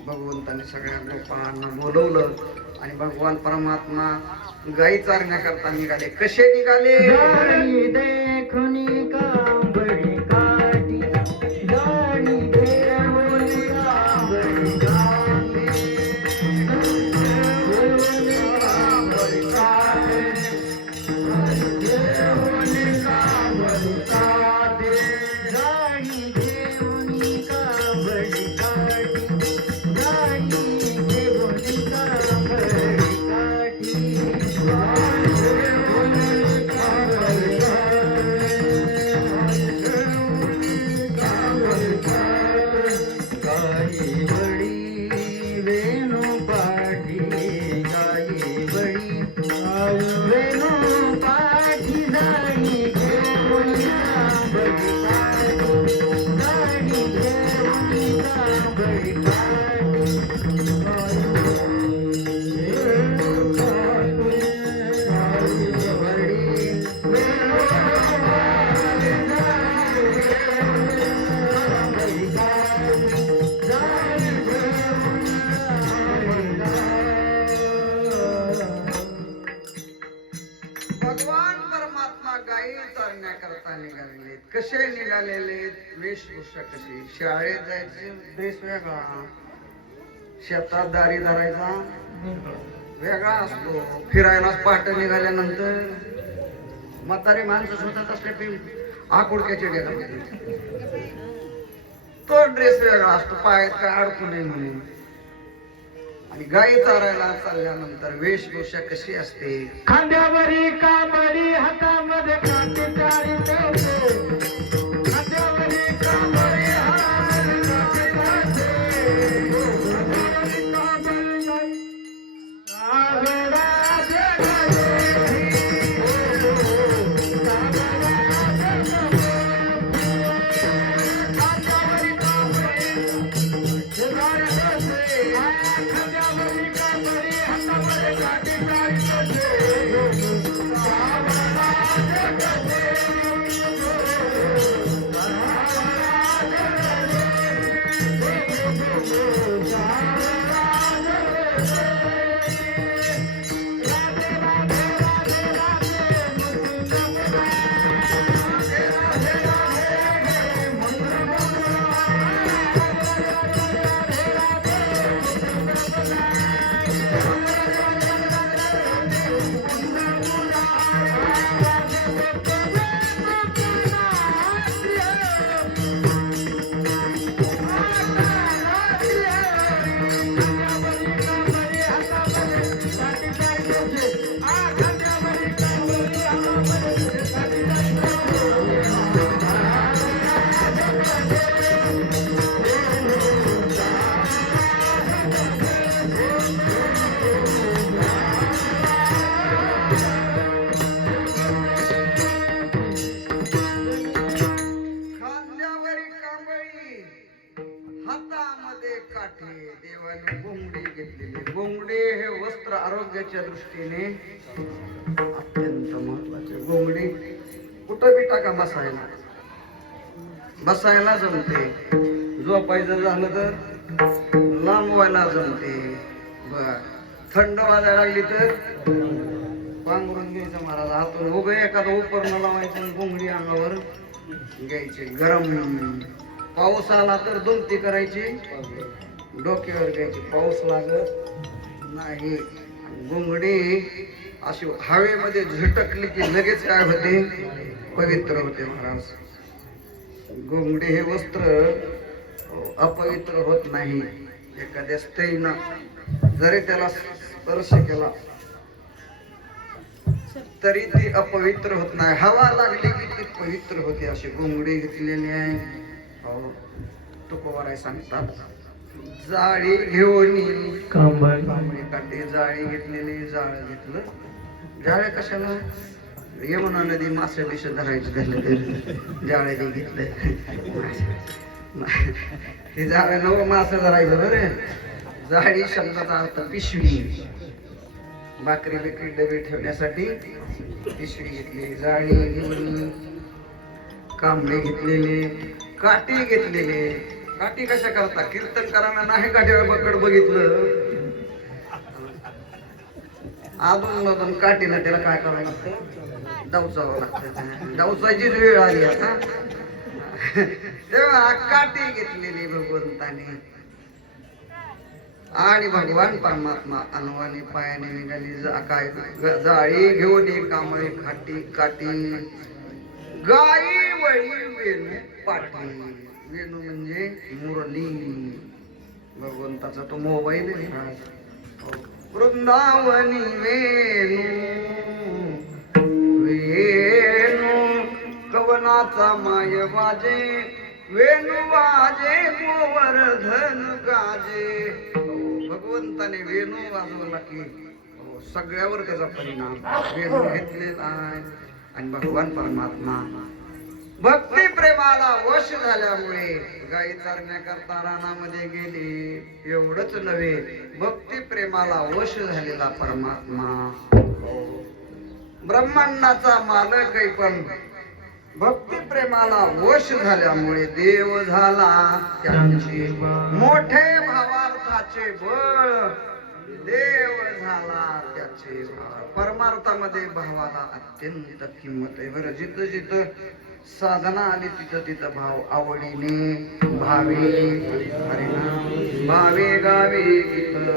भगवंताने सगळ्या लोकांना बोलवलं आणि भगवान परमात्मा गाई चारण्याकरता निघाले. कसे निघाले? कसे निघालेले? वेशभूषा कशी? शाळेत जायचे ड्रेस वेगळा, शेतात दारी धरायचा वेगळा असतो, फिरायला पहाटे निघाल्यानंतर म्हातारी माणसं स्वतःच असले आकुडक्याचे डेगा तो ड्रेस वेगळा असतो, पायात काय अडकू नये म्हणून. आणि गाई चारायला चालल्यानंतर वेशभूषा कशी असते? खांद्यावरी कांबळी हातामध्ये काठी चारी Thank you. आरोग्याच्या दृष्टीने अत्यंत महत्वाचे. घोंगडी कुठं बी टाका, बसायला जमते, झोपायचं झालं तर लांब व्हायला जमते. बर, थंड वाजायला लागली तर पांघरून घ्यायचं महाराज हातून, उभं एखादं उपरणं लावायचं आणि घोंगडी अंगावर घ्यायची. गरम पाऊस आला तर दुमती करायची, डोक्यावर घ्यायची, पाऊस लागत नाही. घोंगडी अशी हवेमध्ये झटकली की लगेच काय होते, पवित्र होते महाराज. घोंगडी हे वस्त्र अपवित्र होत नाही. एखाद्या स्त्रीनं जरी त्याला स्पर्श केला तरी ती अपवित्र होत नाही. हवा लागली की ती पवित्र होते. अशी घोंगडी घेतलेली आहे. हो, तुकोबाराय सांगतात, जाळी घेऊन कांबळी काढली. जाळी घेतलेली, जाळ घेतलं. जाळे कशाला? यमुना नदी मासे बिसे धरायचे झालं तर जाळे घेतलं. हे जाळे नव मासे धरायचं बरे. जाळी शब्दाचा अर्थ पिशवी, भाकरी बिकरी डबे ठेवण्यासाठी पिशवी घेतली. जाळी घेतली, कांबळे घेतलेले, काठी घेतलेले. काठी कशा करता? कीर्तन करायला नाही काठीवर बकड बघितलं, अजून मधून काठीला त्याला काय करावं लागतं, डावचावं लागतं. डावचायचीच वेळ आली आता. तेव्हा काठी घेतलेली भगवंताने आणि भगवान परमात्मा अनवानी पायाने निघाली. काय जाळी घेऊन एक कांबळी काठी काठी, गाई वळी वेणू पाठी. वेणू म्हणजे मुरली, भगवंताचा तो मोबाईल आहे. वृंदावनी वेणू वेणू कवनाचा माय वाजे, वेणू वाजे गोवर्धन गाजे. भगवंताने वेणू वाजवला की सगळ्यावर त्याचा परिणाम. वेणू घेतलेला आहे. आणि भगवान परमात्मा भक्ती प्रेमाला वश झाल्यामुळे गाई चरण्याकरता रानामध्ये गेले. एवढंच नव्हे, भक्ती प्रेमाला वश झालेला परमात्मा ब्रह्मांडाचा मालक आहे, पण भक्ती प्रेमाला वश झाल्यामुळे देव झाला. त्यांचे मोठे भावार्थाचे बळ देव झाला त्याचे भाव. परमार्थामध्ये भावाला अत्यंत किंमत आहे. बरं, जिथं जिथं साधना आली तिथं तिथं भाव आवडीने भावे हरिनाम भावे गावे. इथं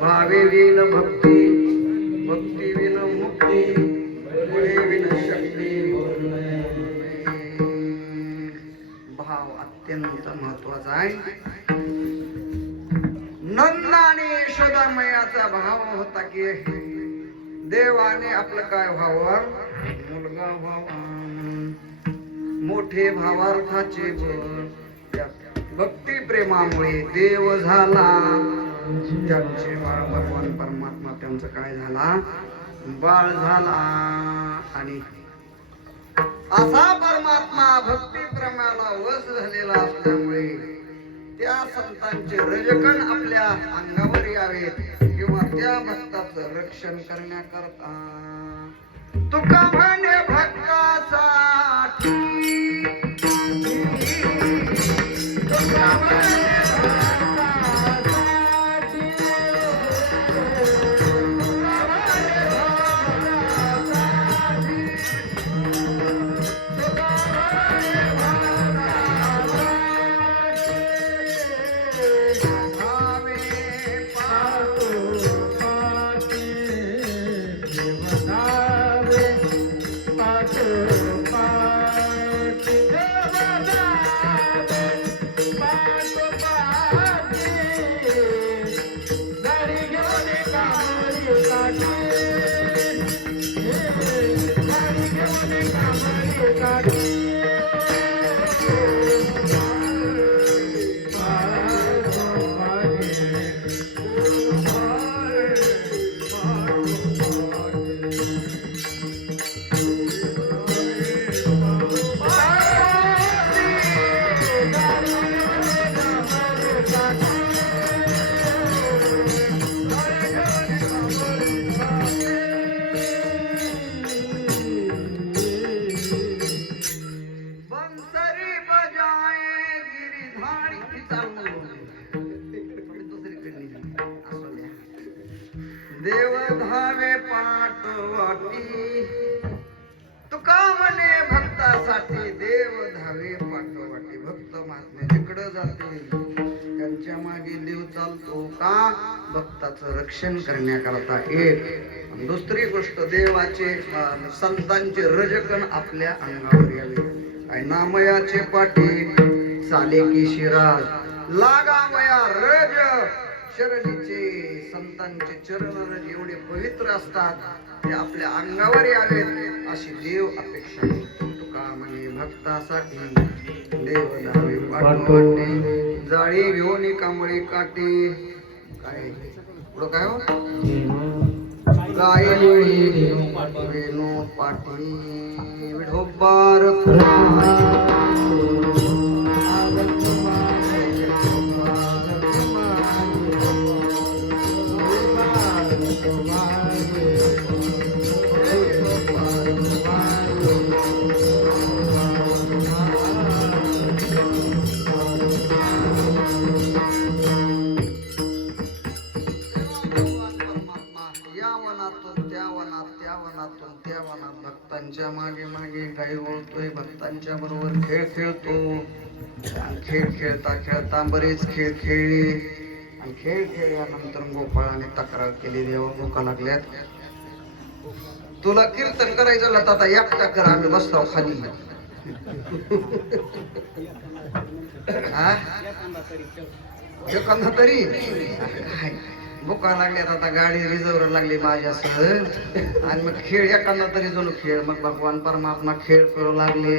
भावे विन भक्ती, भक्ती विन मुक्ती, मुळे विन शक्ती. भाव अत्यंत महत्वाचा आहे. नंद आणि यशोदामयाचा भाव होता की देवाने आपलं काय व्हावं, मुलगा व्हावा. मोठे भावार्थाचे बळ भक्ती प्रेमामुळे देव झाला. त्यांचे बाळ भगवान परमात्मा त्यांचं काय झाला, बाळ झाला. आणि असा परमात्मा भक्ती प्रेमाला वश झालेला असल्यामुळे त्या संतांचे रजकण आपल्या अंगावर यावेत किंवा त्या भक्ताचं रक्षण करण्याकरता तुका म्हणे भक्तासाठी, तुका म्हणे भक्ताचं रक्षण करण्याकरता एक. आणि दुसरी गोष्ट, देवाचे संतांचे रजकण आपल्या अंगावर यावे. आणि नामयाचे पाठी चाले की शिराज, लागावया रज शरणीचे. संतांचे चरण रज एवढे पवित्र असतात, ते आपल्या अंगावर यावेत अशी देव अपेक्षा करतो. तुका म्हणे भक्तासाठी देव दावे पाठवते, जाळी घेऊन कांबळी काठी. काय पुढं काय हो, गाय वेणू पाठी विठोबार भक्तांच्या मागे मागे गाई ओळतोय, भक्तांच्या बरोबर खेळ खेळतो. खेळ खेळता खेळता बरेच खेळ खेळले. आणि खेळ खेळल्यानंतर गोपाळाने तक्रार केली, देवा भुका लागल्यात, तुला कीर्तन करायचं लता, आता एकटा कर, आम्ही बसतो खाली. एखादा तरी भुका लागल्यात, आता गाडी रिझर्व लागली माझ्यासह, आणि मग खेळ एखादा तरी जणू खेळ. मग भगवान परमात्मा खेळ करू लागले.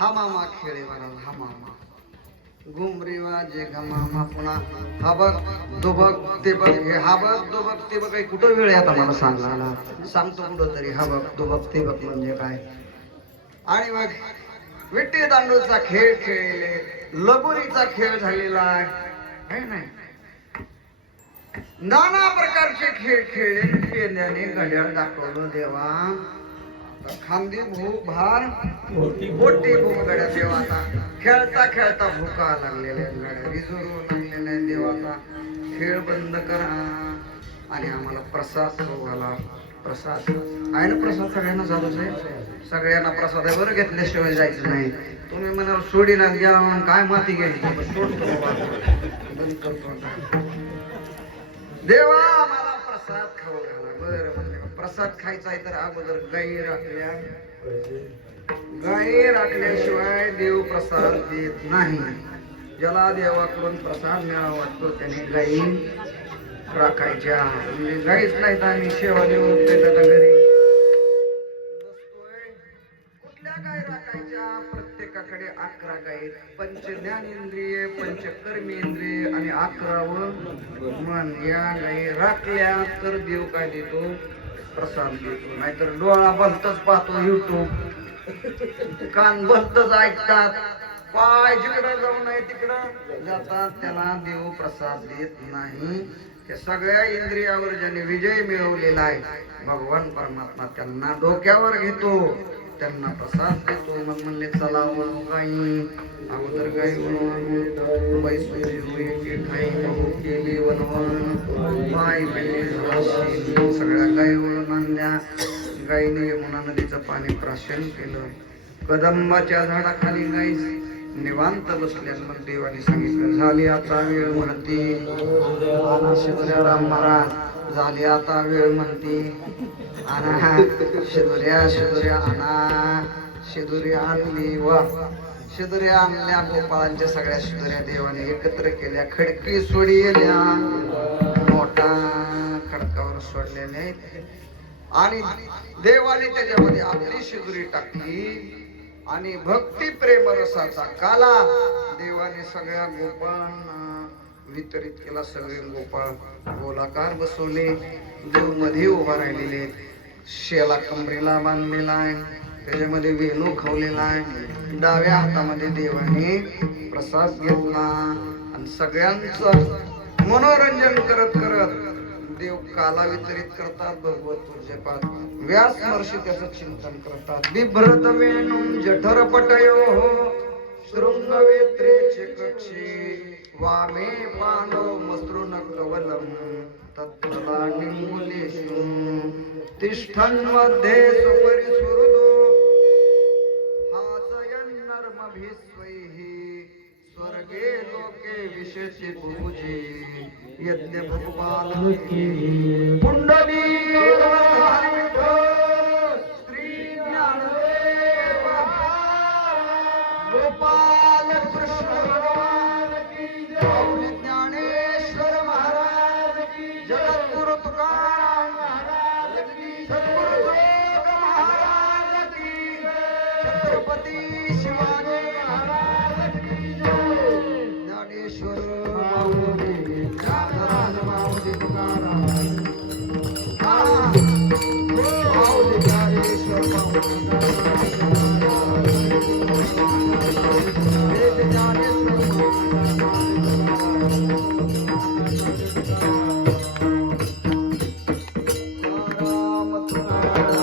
हमामा खेळे बरा हमामा घुमरी वाजे घमामा. पुन्हा हबक दुबक ते बघ, हे हबक दुबक ते बघ कुठं वेळ आहे आता मला सांगायला, सांगतो कुठं तरी. हबक दुबक ते बघ म्हणजे काय. आणि मग विट्टी दांडूचा खेळ खेळले, लगोरीचा खेळ झालेला आहे नाही. नाना प्रकारचे खेळ खेळले, पेंद्याने घड्याळ दाखवलं देवा. खांदी भूक भार बोटी भूक गड्या देवाचा. खेळता खेळता भूका लागलेल्या गड्या, विजरू लागलेल्या देवाचा. खेळ बंद करा आणि आम्हाला प्रसाद खाऊ घाला. प्रसाद आहे ना, प्रसाद सगळ्यांना चालूच आहे, सगळ्यांना प्रसाद आहे बरं, घेतल्याशिवाय जायचं नाही. तुम्ही म्हणाल सोडीना घ्या, काय माती घ्यायची, सोडतो बंद करतो. देवा आम्हाला प्रसाद खाऊ घाला. बरं म्हणजे प्रसाद खायचा आहे तर अगोदर गाई राखल्या, गाई राखल्याशिवाय देव प्रसाद देत नाही. ज्याला देवाकडून प्रसाद मिळावा वाटतो त्याने गाई राखायच्या. म्हणजे गाईच नाही तर आम्ही सेवा देऊन त्याच्या घरी बसतोय. कुठल्या गाई राखायच्या? प्रत्येकाकडे 11 गाई, पंच ज्ञानेंद्रिय, पंच कर्मेंद्रिय आणि 11वं मन. या गाई राखल्या तर देव काय देतो? प्रसाद देतो. नाहीतर डोळा भलतच पाहतो युट्यूब, कान भलतच ऐकतात, पाय जिकडं जाऊ नये तिकडं जातात, त्याला देव प्रसाद देत नाही. त्या सगळ्या इंद्रियावर ज्याने विजय मिळवलेला आहे भगवान परमात्मा त्यांना डोक्यावर घेतो. त्यांना प्रसाद देतो. मग म्हणले चला वळू गाई. अगोदर गाई वळून बैसोरी एके ठाई बहू केली वनवन. माय बेली झाशी सगळ्या गाई वळून आणल्या. गाईने यमुना नदीचं पाणी प्राशन केलं. कदंबाच्या झाडाखाली गाई निवांत बसल्या. मग देवाने सांगितलं झाली आता वेळ म्हणती. शिदुऱ्या राम महाराज झाली आता वेळ म्हणती. आणा शिदुऱ्या आणा. शिदुऱ्या आणली वा शिदुऱ्या आणल्या. गोपाळांच्या सगळ्या शिदुऱ्या देवाने एकत्र केल्या. खडकी सोडल्या. मोठा खडकावर सोडलेले आणि देवाने त्याच्यामध्ये आपली शिदुरी टाकली आणि भक्ती प्रेम रसाचा काला देवाने सगळ्या गोपाळांना वितरित केला. सगळे गोपाळ गोलाकार बसवले. देव मध्ये उभा राहिलेले. शेला कमरेला बांधलेला आहे. त्याच्यामध्ये वेणू खवलेला आहे. डाव्या हातामध्ये देवाने प्रसाद घेतला आणि सगळ्यांचं मनोरंजन करत करत देव काला वितरित करतात. भगवत पूज्यपाद व्यास महर्षी त्याचं चिंतन करतात. बिभ्रत वेणुं जठर पटयो शृंगवेत्रेचे कक्षी वामे पांडव मसृण कवलम तत्तला निमुलेषु तिष्ठन् मध्ये सुपरिसुहृदो हासयन् नर्मभिस्वैः स्वर्गे लोके विशेषे पूजे यज्ञ भगवान कुंडली श्री ज्ञानदेव गोपाल कृष्ण भगवान की जय. ज्ञानेश्वर महाराज की जगद्गुरु तुकाराम महाराज की सद्गुरु जोग महाराज की छत्रपती शिवाजी महाराज की जय. ज्ञानेश्वर माऊली ज्ञानराज माऊली तुकाराम माऊली ज्ञानेश्वर माऊली